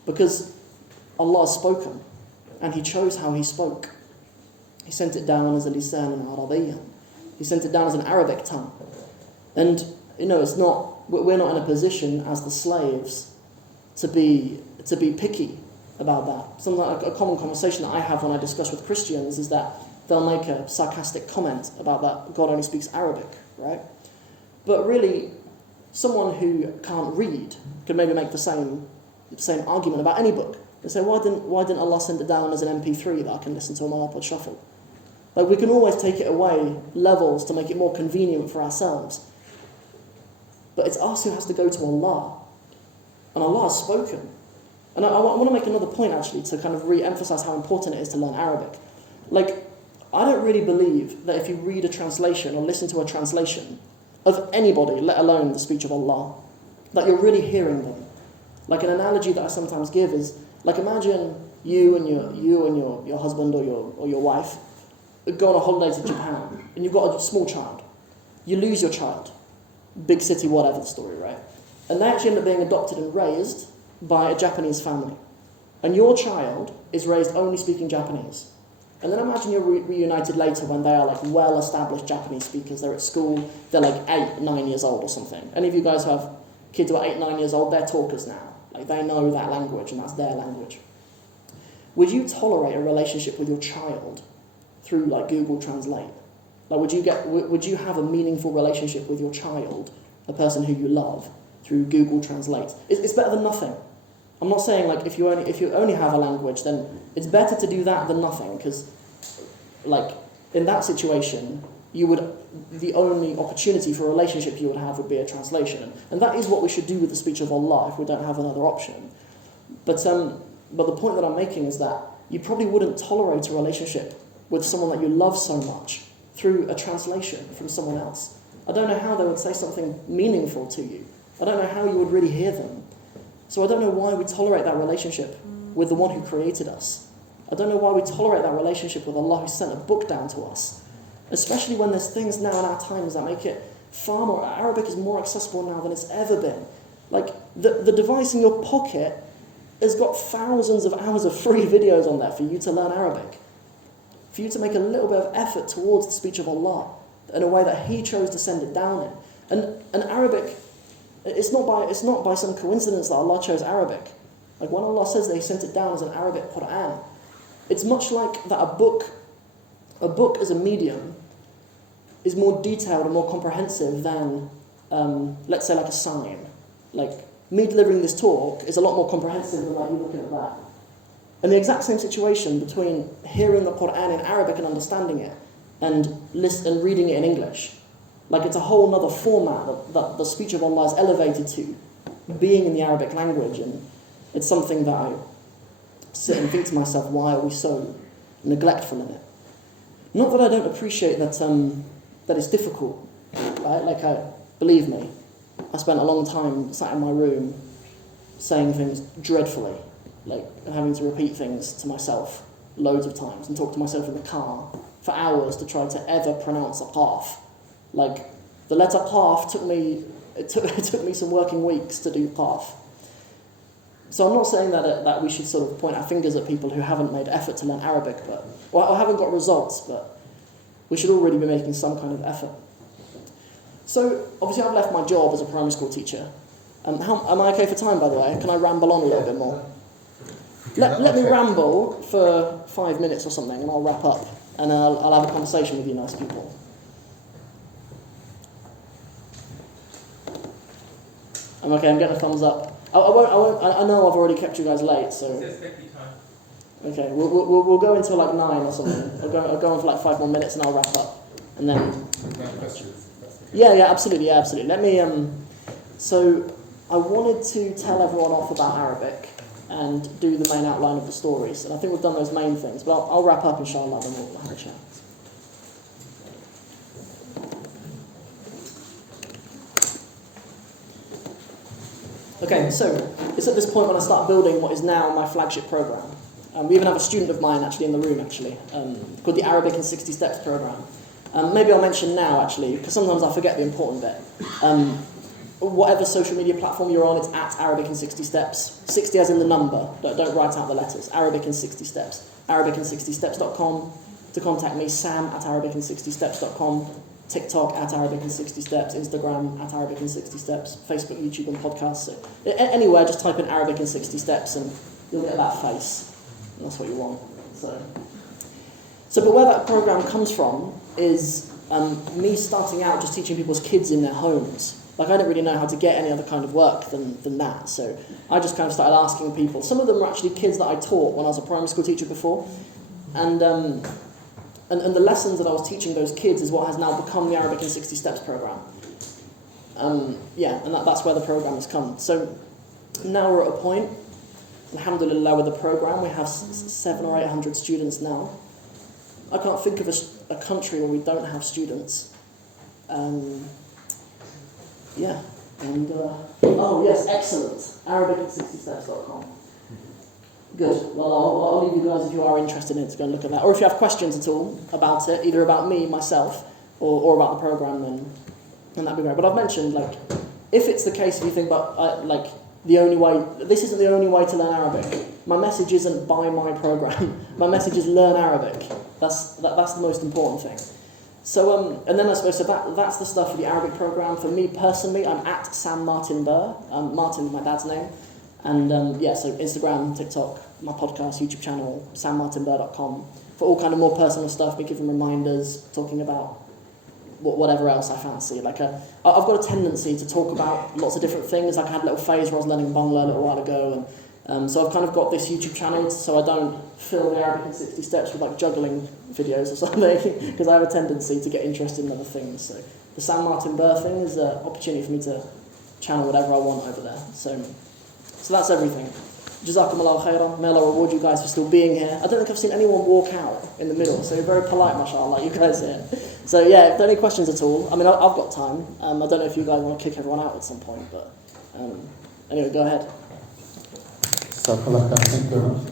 Because Allah has spoken, and He chose how He spoke. He sent it down as a lisan and Arabiyyan. He sent it down as an Arabic tongue. And, you know, we're not in a position as the slaves to be picky about that. Something like a common conversation that I have when I discuss with Christians is that they'll make a sarcastic comment about that God only speaks Arabic, right? But really, someone who can't read could maybe make the same argument about any book. They say, why didn't Allah send it down as an MP3 that I can listen to on my iPod Shuffle? Like we can always take it away levels to make it more convenient for ourselves. But it's us who has to go to Allah. And Allah has spoken. And I want to make another point actually to kind of re-emphasize how important it is to learn Arabic. Like, I don't really believe that if you read a translation or listen to a translation of anybody, let alone the speech of Allah, that you're really hearing them. Like an analogy that I sometimes give is, like imagine you and your husband or your wife go on a holiday to Japan, and you've got a small child. You lose your child, big city, whatever the story, right? And they actually end up being adopted and raised by a Japanese family. And your child is raised only speaking Japanese. And then imagine you're reunited later when they are like well-established Japanese speakers. They're at school, they're like 8, 9 years old or something. Any of you guys have kids who are 8, 9 years old, they're talkers now. Like they know that language and that's their language. Would you tolerate a relationship with your child through like Google Translate? Like would you have a meaningful relationship with your child, the person who you love, through Google Translate? It's better than nothing. I'm not saying like if you only have a language, then it's better to do that than nothing, because like in that situation the only opportunity for a relationship you would have would be a translation, and that is what we should do with the speech of Allah if we don't have another option. But the point that I'm making is that you probably wouldn't tolerate a relationship with someone that you love so much through a translation from someone else. I don't know how they would say something meaningful to you. I don't know how you would really hear them. So I don't know why we tolerate that relationship with the one who created us. I don't know why we tolerate that relationship with Allah who sent a book down to us. Especially when there's things now in our times that make it far more... Arabic is more accessible now than it's ever been. Like, the device in your pocket has got thousands of hours of free videos on there for you to learn Arabic. For you to make a little bit of effort towards the speech of Allah in a way that He chose to send it down in. And Arabic... It's not by some coincidence that Allah chose Arabic. Like when Allah says that He sent it down as an Arabic Quran, it's much like that a book as a medium is more detailed and more comprehensive than, let's say, like a sign. Like me delivering this talk is a lot more comprehensive than like you looking at that. And the exact same situation between hearing the Quran in Arabic and understanding it and reading it in English. Like it's a whole other format that the speech of Allah is elevated to, being in the Arabic language, and it's something that I sit and think to myself, why are we so neglectful in it? Not that I don't appreciate that that it's difficult, right? Like believe me, I spent a long time sat in my room saying things dreadfully, like having to repeat things to myself loads of times and talk to myself in the car for hours to try to ever pronounce a qaf. Like the letter qaf it took me some working weeks to do qaf. So I'm not saying that we should sort of point our fingers at people who haven't made effort to learn Arabic, or haven't got results, but we should already be making some kind of effort. So obviously I've left my job as a primary school teacher. Am I okay for time, by the way? Can I ramble on a little bit more? Let me ramble for 5 minutes or something, and I'll wrap up, and I'll have a conversation with you nice people. I'm okay, I'm getting a thumbs up. I know I've already kept you guys late, so... Okay, we'll go until like 9 or something. I'll go on for like 5 more minutes and I'll wrap up. And then... Yeah, absolutely. Let me... So, I wanted to tell everyone off about Arabic and do the main outline of the stories. And I think we've done those main things, but I'll wrap up inshallah and we'll have a chat. Okay, so it's at this point when I start building what is now my flagship program. We even have a student of mine actually in the room called the Arabic in 60 Steps program. Maybe I'll mention now actually, because sometimes I forget the important bit. Whatever social media platform you're on, it's at Arabic in 60 Steps. 60 as in the number, don't write out the letters. Arabic in 60 Steps. ArabicIn60steps.com. To contact me, Sam at ArabicIn60steps.com. TikTok at Arabic in 60 Steps, Instagram at Arabic in 60 Steps, Facebook, YouTube and podcasts. So, anywhere, just type in Arabic in 60 Steps and you'll get that face. And that's what you want. So but where that program comes from is me starting out just teaching people's kids in their homes. Like I didn't really know how to get any other kind of work than that. So I just kind of started asking people. Some of them were actually kids that I taught when I was a primary school teacher before. And the lessons that I was teaching those kids is what has now become the Arabic in 60 Steps program. And that's where the program has come. So now we're at a point, alhamdulillah, with the program, we have 700 or 800 students now. I can't think of a country where we don't have students. Oh yes, excellent. ArabicIn60steps.com. Good. Well, I'll leave you guys if you are interested in it to go and look at that. Or if you have questions at all about it, either about me, myself, or about the program, then that'd be great. But I've mentioned, like, if it's the case, if you think about, the only way, this isn't the only way to learn Arabic. My message isn't buy my program. My message is learn Arabic. That's the most important thing. So, and then I suppose, that's the stuff for the Arabic program. For me personally, I'm at Sam Martin Burr. Martin is my dad's name. And so Instagram, TikTok, my podcast, YouTube channel, sammartinburr.com for all kind of more personal stuff, me giving reminders, talking about whatever else I fancy. Like I've got a tendency to talk about lots of different things. Like I had a little phase where I was learning Bangla a little while ago, and so I've kind of got this YouTube channel so I don't fill the Arabic in 60 Steps with like juggling videos or something, because I have a tendency to get interested in other things. So the Sam Martin Burr thing is an opportunity for me to channel whatever I want over there. So that's everything. Jazakumullahu khairan. May Allah reward you guys for still being here. I don't think I've seen anyone walk out in the middle, so you're very polite, mashallah, you guys here. So yeah, if there are any questions at all, I mean, I've got time. I don't know if you guys want to kick everyone out at some point, but anyway, go ahead. Thank you very much.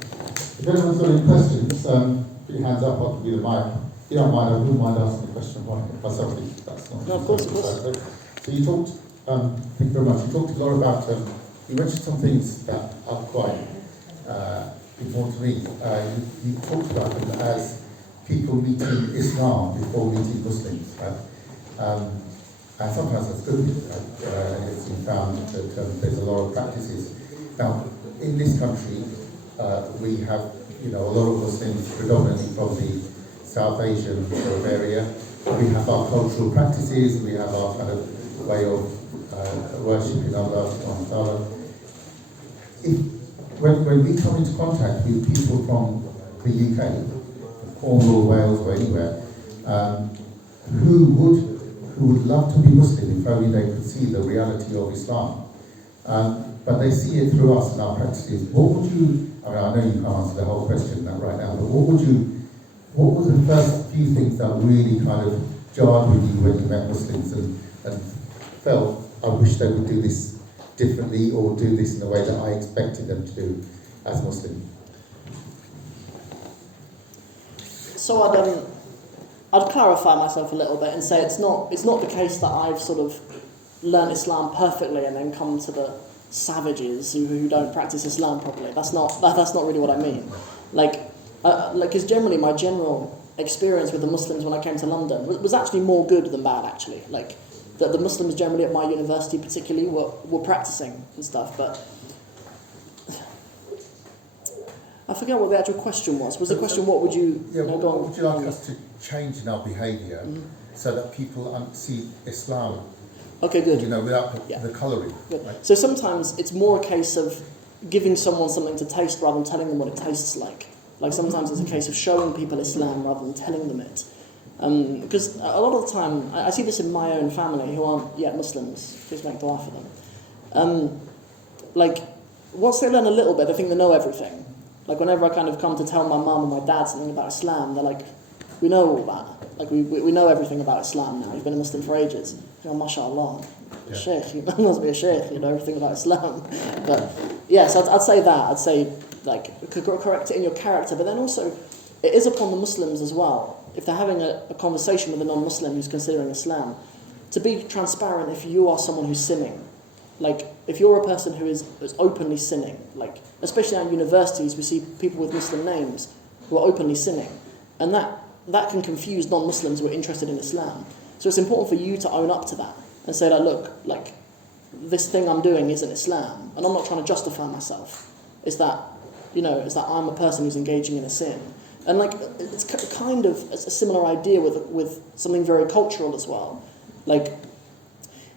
If anyone's got any questions, put your hands up, I'll give you the mic. If you don't mind, I wouldn't mind asking a question myself, if that's not... No, of course. So you talked, thank you very much, you talked a lot about... you mentioned some things that are quite important to me. You talked about them as people meeting Islam before meeting Muslims, right? And sometimes that's good. It's been found that there's a lot of practices. Now, in this country, we have a lot of Muslims, predominantly from the South Asian sort of area. We have our cultural practices, we have our kind of way of worshipping Allah subhanahu wa ta'ala. when we come into contact with people from the UK, Cornwall, Wales, or anywhere, who would love to be Muslim if only they could see the reality of Islam. But they see it through us and our practices. What would you, I mean, I know you can't answer the whole question right now, but what were the first few things that really kind of jarred with you when you met Muslims and felt, I wish they would do this differently or do this in the way that I expected them to do as Muslim? So I'd clarify myself a little bit and say it's not the case that I've sort of learned Islam perfectly and then come to the savages who don't practice Islam properly. That's not really what I mean. Because generally my general experience with the Muslims when I came to London was actually more good than bad, actually. Like, the Muslims generally at my university particularly were practicing and stuff, but I forget what the actual question was. Was the question, what would you... Yeah, what would you like us to change in our behaviour so that people see Islam, okay, good. Without the colouring? Right? So sometimes it's more a case of giving someone something to taste rather than telling them what it tastes like. Like sometimes it's a case of showing people Islam rather than telling them it. Because a lot of the time, I see this in my own family who aren't yet Muslims, please make dua for them. Once they learn a little bit, they think they know everything. Like whenever I kind of come to tell my mum or my dad something about Islam, they're like, we know all that. Like we know everything about Islam now. We've been a Muslim for ages. MashaAllah, sheikh, you must be a sheikh, you know everything about Islam. But yes, I'd say that. I'd say correct it in your character, but then also it is upon the Muslims as well, if they're having a conversation with a non-Muslim who's considering Islam, to be transparent if you are someone who's sinning. Like, if you're a person who is openly sinning, like, especially at universities, we see people with Muslim names who are openly sinning, and that can confuse non-Muslims who are interested in Islam. So it's important for you to own up to that and say, look, this thing I'm doing isn't Islam, and I'm not trying to justify myself. It's that I'm a person who's engaging in a sin. And it's kind of a similar idea with something very cultural as well. Like,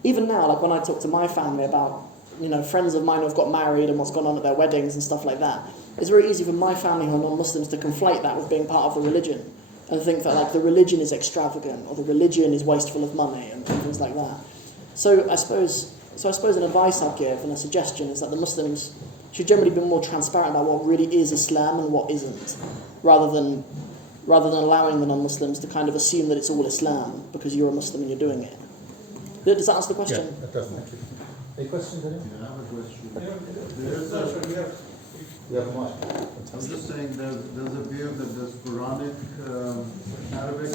even now, when I talk to my family about, friends of mine who've got married and what's gone on at their weddings and stuff like that, it's very easy for my family who are non-Muslims to conflate that with being part of the religion and think that the religion is extravagant or the religion is wasteful of money and things like that. So I suppose an advice I'd give and a suggestion is that the Muslims should generally be more transparent about what really is Islam and what isn't, rather than allowing the non-Muslims to kind of assume that it's all Islam because you're a Muslim and you're doing it. Does that answer the question? Yeah, that does. Thank you. Any questions? Yeah, I have a question. I'm just saying there's a view that there's Quranic Arabic.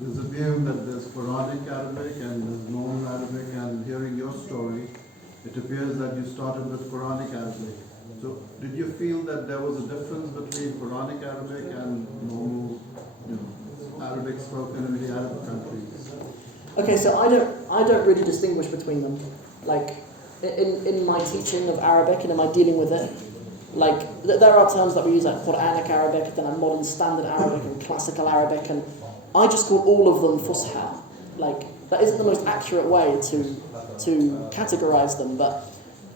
There's a view that there's Quranic Arabic and there's normal Arabic, and hearing your story, it appears that you started with Quranic Arabic. So did you feel that there was a difference between Quranic Arabic and normal Arabic spoken in the Arab countries? Okay, so I don't really distinguish between them. Like, in my teaching of Arabic and in my dealing with it, there are terms that we use like Quranic Arabic, then modern standard Arabic and classical Arabic, and I just call all of them Fusha. That isn't the most accurate way to categorize them, but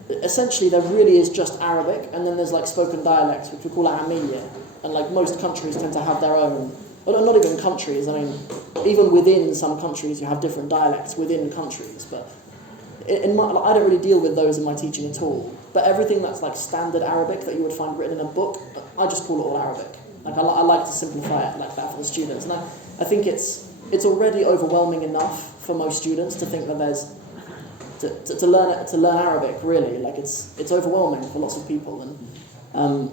essentially there really is just Arabic, and then there's spoken dialects, which we call Amiyya, and most countries tend to have their own. Well, not even countries, even within some countries you have different dialects within countries, but I don't really deal with those in my teaching at all. But everything that's standard Arabic that you would find written in a book, I just call it all Arabic. I like to simplify it like that for the students, and I think it's already overwhelming enough for most students to think that there's to learn Arabic really, it's overwhelming for lots of people, and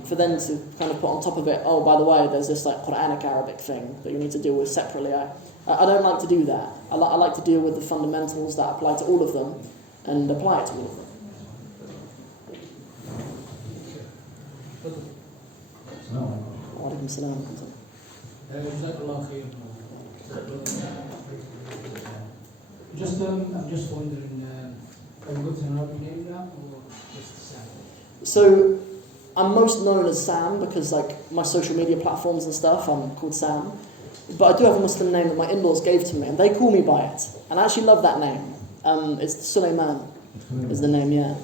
for them to kind of put on top of it, oh, by the way, there's this Quranic Arabic thing that you need to deal with separately. I don't like to do that. I like to deal with the fundamentals that apply to all of them and apply it to all of them. Walaikum salam. I'm just wondering, are you going to know your name now or just Sam? So I'm most known as Sam because my social media platforms and stuff, I'm called Sam. But I do have a Muslim name that my in-laws gave to me, and they call me by it. And I actually love that name. It's Sulaiman is the name, yeah.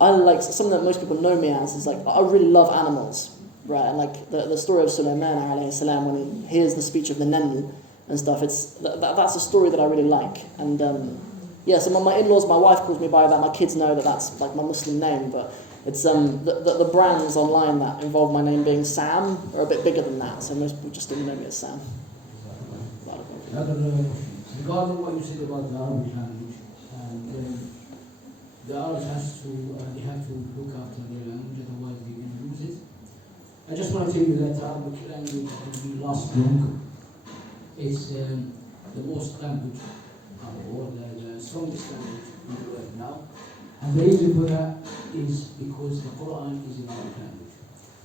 I like something that most people know me as is like I really love animals, right? And like the story of Sulaiman alayhi salam when he hears the speech of the Naml and stuff. That's a story that I really like. And yeah, so my in-laws, my wife calls me by that. My kids know that that's like my Muslim name, but it's the brands online that involve my name being Sam are a bit bigger than that. So most people just know me as Sam. Regarding what you said about the Arabic language, and the Arabs they have to look after their language, otherwise they're going to lose it. I just want to tell you that Arabic language will be lost long. It's the most language, or the strongest language in the world now. And the reason for that is because the Quran is in Arabic language.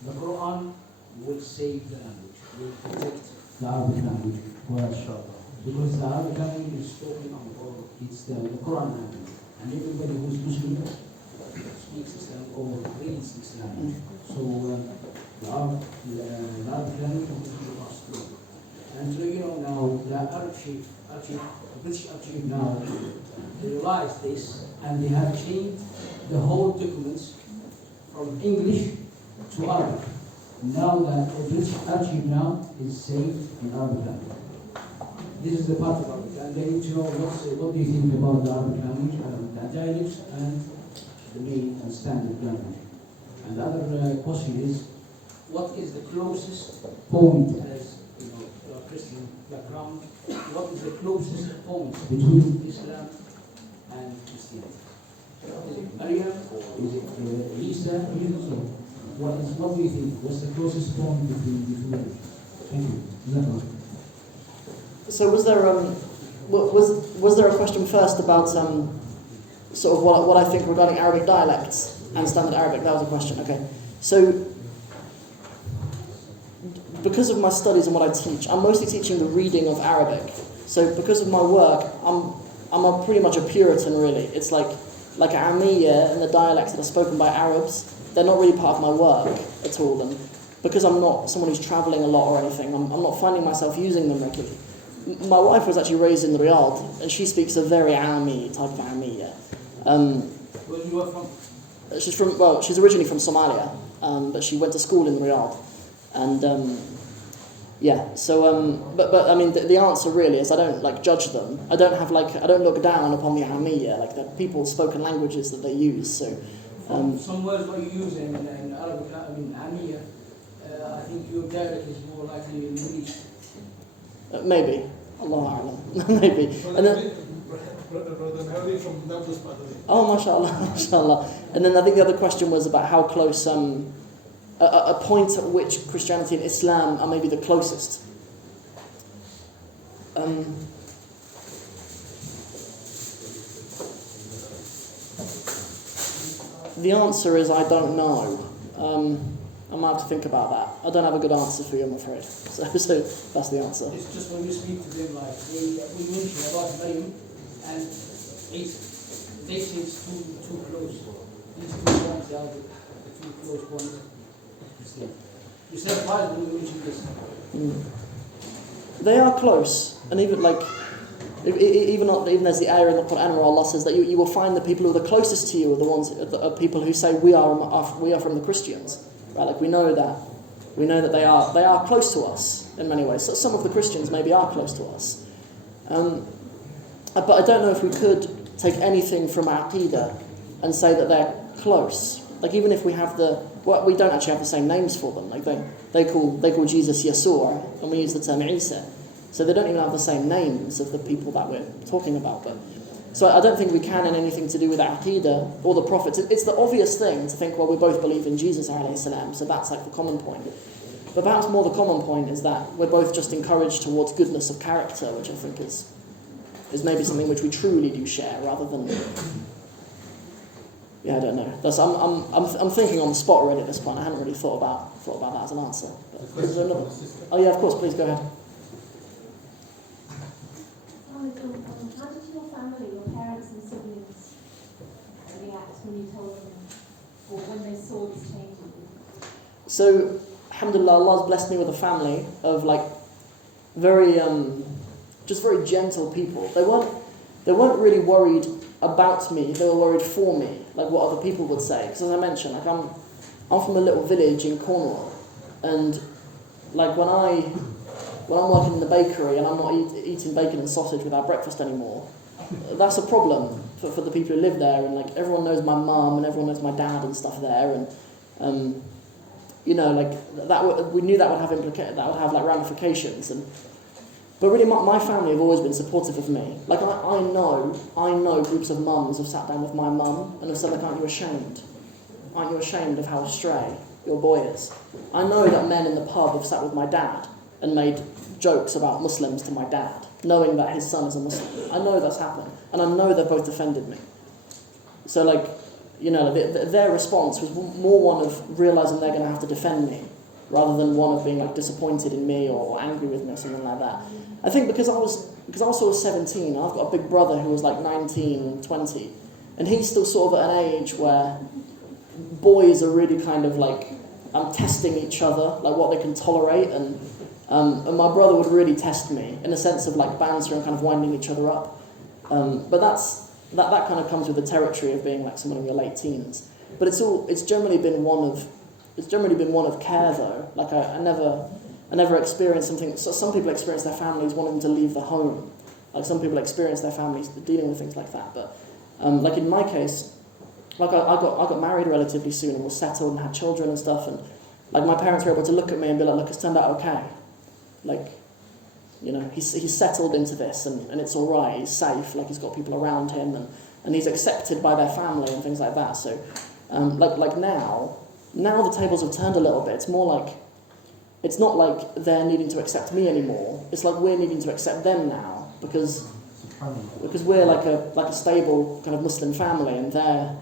The Quran will save the language, will protect the Arabic language. Because the Arabic language is spoken or it's the Quran language. And everybody who's Muslim speaks Islam or reads Islam. So the Arabic language will be lost. And so now the archive, the British archive now, they realize this and they have changed the whole documents from English to Arabic. Now that the British archive now is saved in Arabic language. This is the part of Arabic, and they need to know what do you think about the Arabic language, the dialects, and the main and standard language. And the other question is, what is the closest point, as your Christian background, what is the closest point between Islam and Christianity? Is it Maryam, or is it Isa? What do you think? What's the closest point between them? Thank you. So was there a question first about sort of what I think regarding Arabic dialects and standard Arabic? That was a question. Okay. So because of my studies and what I teach, I'm mostly teaching the reading of Arabic. So because of my work, I'm pretty much a Puritan really. It's like Amiyya and the dialects that are spoken by Arabs, they're not really part of my work at all. And because I'm not someone who's travelling a lot or anything, I'm not finding myself using them regularly. My wife was actually raised in Riyadh, and she speaks a very Ami type of Amiyya. Where you are from? She's originally from Somalia, but she went to school in Riyadh. And yeah, so but I mean the answer really is I don't judge them. I don't look down upon the Amiyya, like the people's spoken languages that they use. So some words what you use in Arabic, Amiyya, I think your dialect is more likely in English. Maybe. Allah A'lam. Maybe. And then, Brother Mary from Nablus, by the way. oh, mashallah, mashallah. And then I think the other question was about how close, a point at which Christianity and Islam are maybe the closest. The answer is I don't know. I might have to think about that. I don't have a good answer for you, I'm afraid. So that's the answer. It's just when you speak to them, like we mentioned about Maryam, and they say it's too close. These 2 points are the 2 close points. You said why when you mentioned this? They are close, and even there's the ayah in the Quran where Allah says that you will find the people who are the closest to you are the ones are people who say we are from the Christians. Right, like we know that they are close to us in many ways. So some of the Christians maybe are close to us, but I don't know if we could take anything from our Aqidah and say that they're close. Like even if we have we don't actually have the same names for them. Like they call Jesus Yasur, and we use the term Isa, so they don't even have the same names of the people that we're talking about. But so I don't think we can in anything to do with Aqidah or the prophets. It's the obvious thing to think, well, we both believe in Jesus alayhi salam, so that's like the common point. But perhaps more the common point is that we're both just encouraged towards goodness of character, which I think is maybe something which we truly do share, rather than. Yeah, I don't know. I'm thinking on the spot already at this point. I hadn't really thought about that as an answer. But is there another? Oh yeah, of course. Please go ahead. How did your family, your parents and siblings, react when you told them, or when they saw this change? So, alhamdulillah, Allah's blessed me with a family of very, just very gentle people. they weren't really worried about me, they were worried for me, like what other people would say. Because as I mentioned, like I'm from a little village in Cornwall, and like when I'm working in the bakery and I'm not eating bacon and sausage with our breakfast anymore, that's a problem for the people who live there, and like everyone knows my mum and everyone knows my dad and stuff there, and you know, like we knew that would have like ramifications, but really my family have always been supportive of me. Like I know groups of mums have sat down with my mum and have said, like, aren't you ashamed? Aren't you ashamed of how astray your boy is? I know that men in the pub have sat with my dad and made jokes about Muslims to my dad, knowing that his son is a Muslim. I know that's happened, and I know they've both defended me. So, like, you know, their response was more one of realising they're going to have to defend me, rather than one of being like disappointed in me or angry with me or something like that. I think because I was sort of 17, I've got a big brother who was like 19, 20, and he's still sort of at an age where boys are really kind of like testing each other, like what they can tolerate, and my brother would really test me in a sense of like banter and kind of winding each other up. But that kind of comes with the territory of being like someone in your late teens. But it's generally been one of care though. Like I never experienced something. So some people experience their families wanting to leave the home. Like some people experience their families dealing with things like that. But like in my case, like I got married relatively soon and was settled and had children and stuff, and like my parents were able to look at me and be like, look, it's turned out okay. Like, you know, he's settled into this and it's all right, he's safe, like he's got people around him and he's accepted by their family and things like that. So like now the tables have turned a little bit. It's more like, it's not like they're needing to accept me anymore. It's like we're needing to accept them now because we're like a stable kind of Muslim family and they're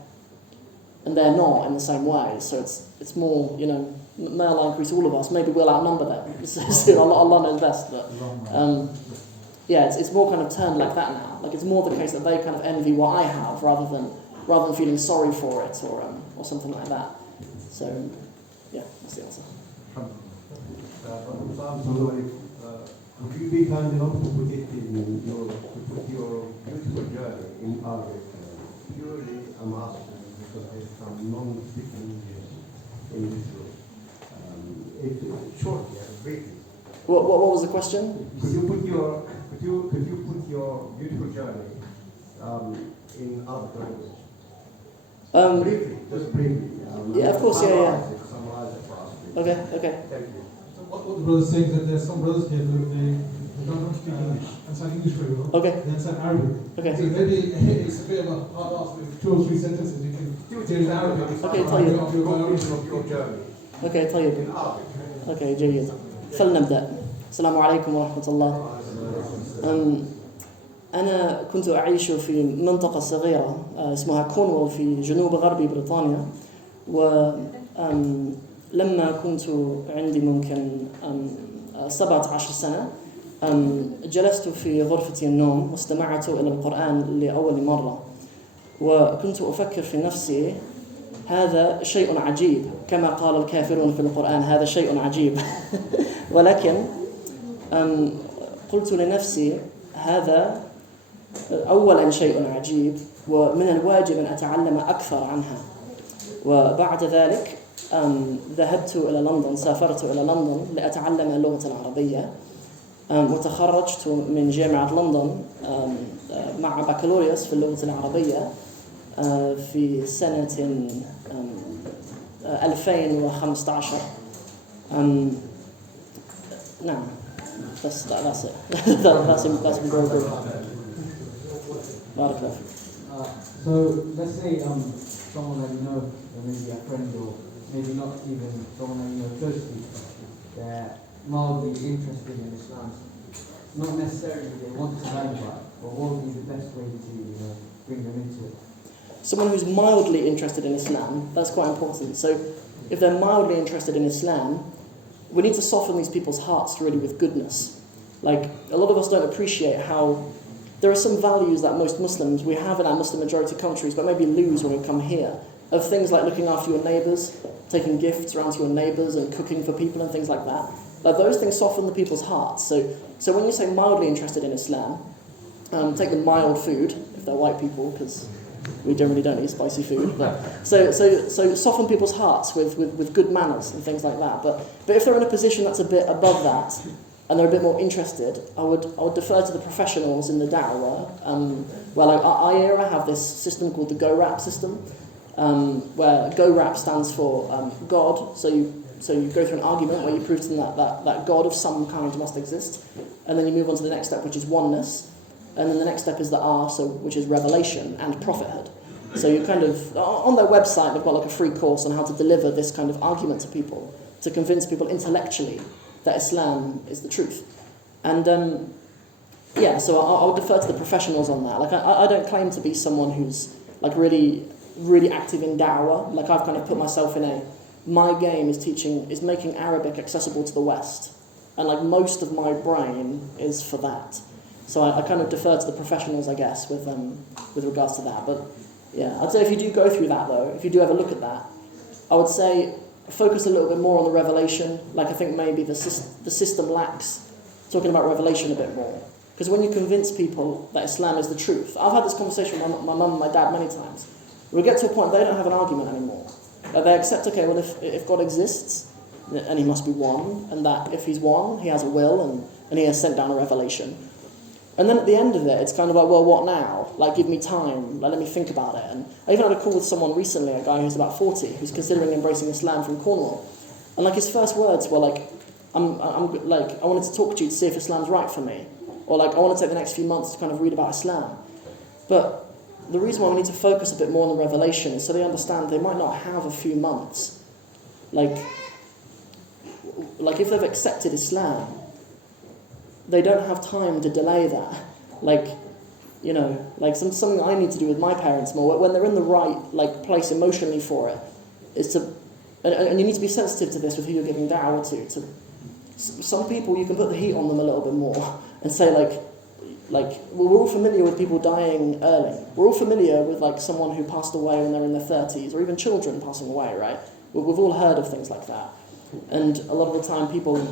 not in the same way. So it's more, you know, may Allah increase all of us. Maybe we'll outnumber them. So Allah knows best. But yeah, it's more kind of turned like that now. Like it's more the case that they kind of envy what I have rather than feeling sorry for it or something like that. So yeah, that's the answer. Would you be kind enough to put it in your beautiful journey in Arabic? Purely, I'm asking because there's some non-speaking in this room. It's short, yeah, briefly. What was the question? Could you put your beautiful journey in Arabic language? Briefly, just briefly. Yeah, of course, yeah. Summarize it for us. Okay. Thank you. What the brother is saying is that there are some brothers here who they don't speak English, understand English very well. Okay. They understand Arabic. Okay. So maybe it's a bit of a hard ask with 2 or 3 sentences you can do in Arabic. Okay, طيب. Your journey. Okay, طيب. In Arabic. Okay, جيد. فلنبدأ. السلام عليكم ورحمة الله. أنا كنت أعيش في منطقة صغيرة اسمها كورنوول في جنوب غرب بريطانيا، ولما كنت عندي ممكن 17 سنة جلست في غرفة النوم واستمعت إلى القرآن لأول مرة، وكنت أفكر في نفسي هذا شيء عجيب كما قال الكافرون في القرآن هذا شيء عجيب. ولكن قلت لنفسي هذا أولا شيء عجيب ومن الواجب أن أتعلم أكثر عنها. وبعد ذلك ذهبت إلى لندن، سافرت إلى لندن لأتعلم اللغة العربية، وتخرجت من جامعة لندن مع بكالوريوس في اللغة العربية في سنة 2015. نعم. That's it. that's very good. Barakallah. So let's say someone that you know, or maybe a friend, or maybe not even someone that you know closely, they're mildly interested in Islam. Not necessarily they want to learn about it, but what would be the best way to bring them into it? Someone who's mildly interested in Islam, that's quite important. So if they're mildly interested in Islam, we need to soften these people's hearts really with goodness. Like, a lot of us don't appreciate how there are some values that most Muslims, we have in our Muslim majority countries, but maybe lose when we come here, of things like looking after your neighbours, taking gifts around to your neighbours and cooking for people and things like that. Like, those things soften the people's hearts. So when you say mildly interested in Islam, take the mild food, if they're white people, because we generally don't eat spicy food. But so soften people's hearts with good manners and things like that. But if they're in a position that's a bit above that, and they're a bit more interested, I would defer to the professionals in the da'wah. Where like IERA have this system called the GO-RAP system, where GO-RAP stands for God. So you go through an argument where you prove to them that God of some kind must exist, and then you move on to the next step, which is oneness. And then the next step is the R, which is revelation and prophethood. So you kind of, on their website, they've got like a free course on how to deliver this kind of argument to people, to convince people intellectually that Islam is the truth. And so I'll defer to the professionals on that. Like I don't claim to be someone who's like really, really active in da'wah. Like I've kind of put myself in my game is making Arabic accessible to the West. And like most of my brain is for that. So I kind of defer to the professionals, I guess, with regards to that. But yeah, I'd say if you do go through that though, if you do have a look at that, I would say focus a little bit more on the revelation. Like I think maybe the system lacks talking about revelation a bit more. Because when you convince people that Islam is the truth, I've had this conversation with my mum and my dad many times. We get to a point they don't have an argument anymore. They accept, okay, well if God exists, and he must be one, and that if he's one, he has a will, and he has sent down a revelation. And then at the end of it, it's kind of like, well, what now? Like, give me time. Like, let me think about it. And I even had a call with someone recently, a guy who's about 40, who's considering embracing Islam from Cornwall. And like his first words were like, I wanted to talk to you to see if Islam's right for me. Or like, I want to take the next few months to kind of read about Islam. But the reason why we need to focus a bit more on the revelation is so they understand they might not have a few months. Like if they've accepted Islam, they don't have time to delay that. Like something I need to do with my parents more, when they're in the right place emotionally for it, is to, and you need to be sensitive to this with who you're giving da'wah to. Some people, you can put the heat on them a little bit more and say we're all familiar with people dying early. We're all familiar with someone who passed away when they're in their 30s, or even children passing away, right? We've all heard of things like that. And a lot of the time people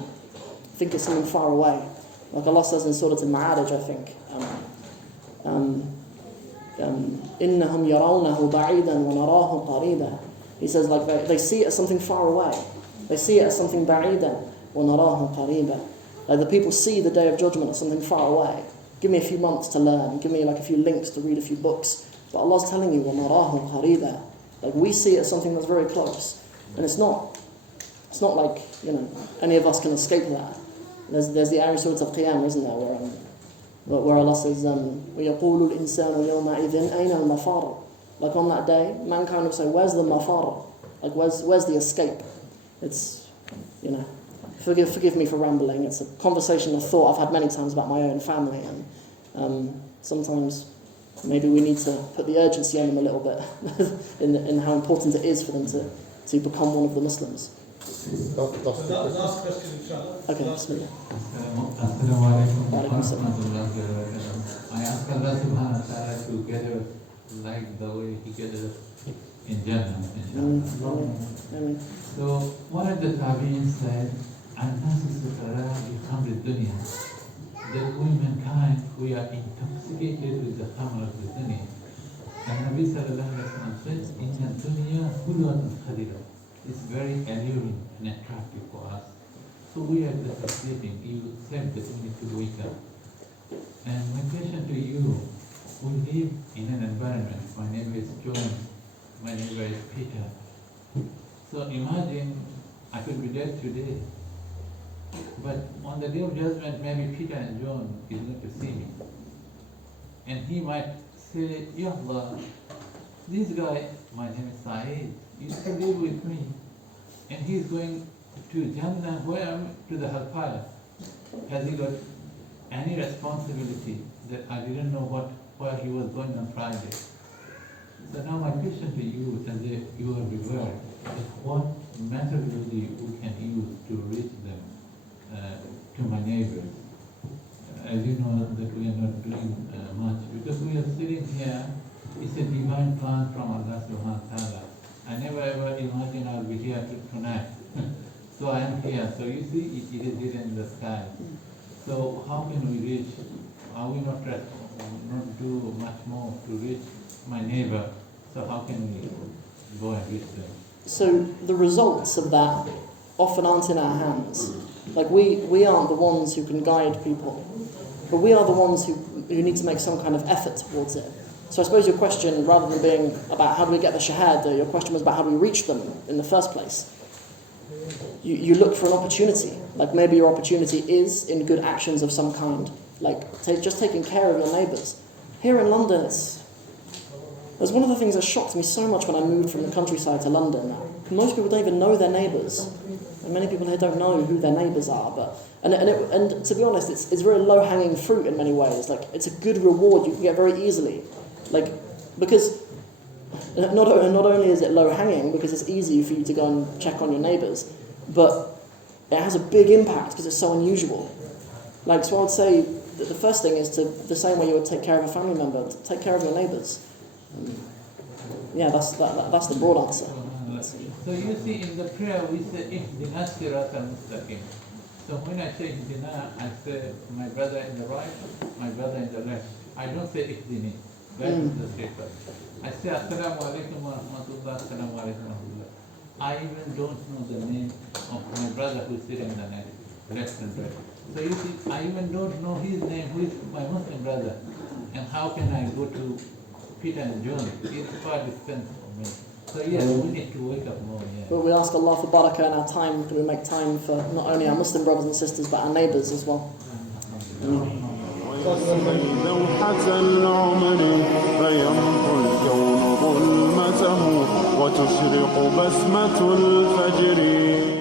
think it's something far away. Like Allah says in Surah Al-Ma'arij, I think, إِنَّهُمْ يَرَوْنَهُ بَعِيدًا وَنَرَاهُ قَرِيبًا. He says they see it as something far away. They see it as something بَعِيدًا وَنَرَاهُ قَرِيبًا. Like the people see the Day of Judgment as something far away. Give me a few months to learn. Give me a few links to read a few books. But Allah's telling you, وَنَرَاهُ قَرِيبًا. Like we see it as something that's very close. And it's not like, any of us can escape that. There's the ayah in Surah Al-Qiyamah, isn't there, where Allah says, وَيَقُولُ الْإِنسَانُ يَوْمَئِذٍ أَيْنَ الْمَفَارُ. Like on that day, mankind will say, where's the mafar? Like where's the escape? It's, forgive me for rambling. It's a conversation, a thought I've had many times about my own family, and sometimes maybe we need to put the urgency on them a little bit in how important it is for them to become one of the Muslims. Last question, inshallah. Okay, bismillah. Assalamu alaikum wa rahmatullahi wa barakatuh. I ask Allah subhanahu wa ta'ala to gather like the way He gathered in Jannah, inshallah. So one of the Tabi'in said, "An-nasu sukara bi dunya." That we mankind, we are intoxicated with the khamr of the dunya. And Nabi sallallahu alaihi wasallam says, "Inna dunya hulwatun khadira." It's very alluring and attractive for us. So we are just sleeping. You said that we need to wake up. And my question to you, we live in an environment, my name is John, my neighbor is Peter. So imagine I could be dead today, but on the day of judgment, maybe Peter and John is going to see me. And he might say, Ya Allah, this guy, my name is Saeed, used to live with me, and he's going to Jannah, where am I? To the hellfire. Has he got any responsibility that I didn't know where he was going on Friday? So now my question to you, as you are reward, is what methodology we can use to reach them, to my neighbors? As you know that we are not doing much, because we are sitting here, it's a divine plan from Allah subhanahu wa ta'ala. I never ever imagined I'll be here tonight. So I am here. So you see, it is here in the sky. So how can we reach? Are we not not do much more to reach my neighbor. So how can we go and reach them? So the results of that often aren't in our hands. Like we aren't the ones who can guide people, but we are the ones who need to make some kind of effort towards it. So I suppose your question, rather than being about how do we get the shahada, your question was about how do we reach them in the first place. You look for an opportunity. Like maybe your opportunity is in good actions of some kind, like just taking care of your neighbours. Here in London, there's one of the things that shocked me so much when I moved from the countryside to London. Most people don't even know their neighbours. And many people here don't know who their neighbours are. And to be honest, it's very low-hanging fruit in many ways. Like, it's a good reward you can get very easily. Like, because not only is it low-hanging, because it's easy for you to go and check on your neighbours, but it has a big impact because it's so unusual. Like, so I would say that the first thing is to, the same way you would take care of a family member, to take care of your neighbours. Yeah, that's the broad answer. So you see, in the prayer we say Ihdina siratal mustaqim. So when I say Ihdina, I say my brother in the right, my brother in the left. I don't say Ihdini. That is the statement. I say Assalamu alaikum wa rahmatullah, Assalamu alaikum wa rahmatullah. I even don't know the name of my brother who is sitting in the left and right. So you see, I even don't know his name, who is my Muslim brother. And how can I go to Peter and John? It's far distant from me. So yes, we need to wake up more, yeah. But we ask Allah for barakah in our time, that we make time for not only our Muslim brothers and sisters, but our neighbours as well. لوحة العمر فيمحو الكون ظلمته وتشرق بسمة الفجر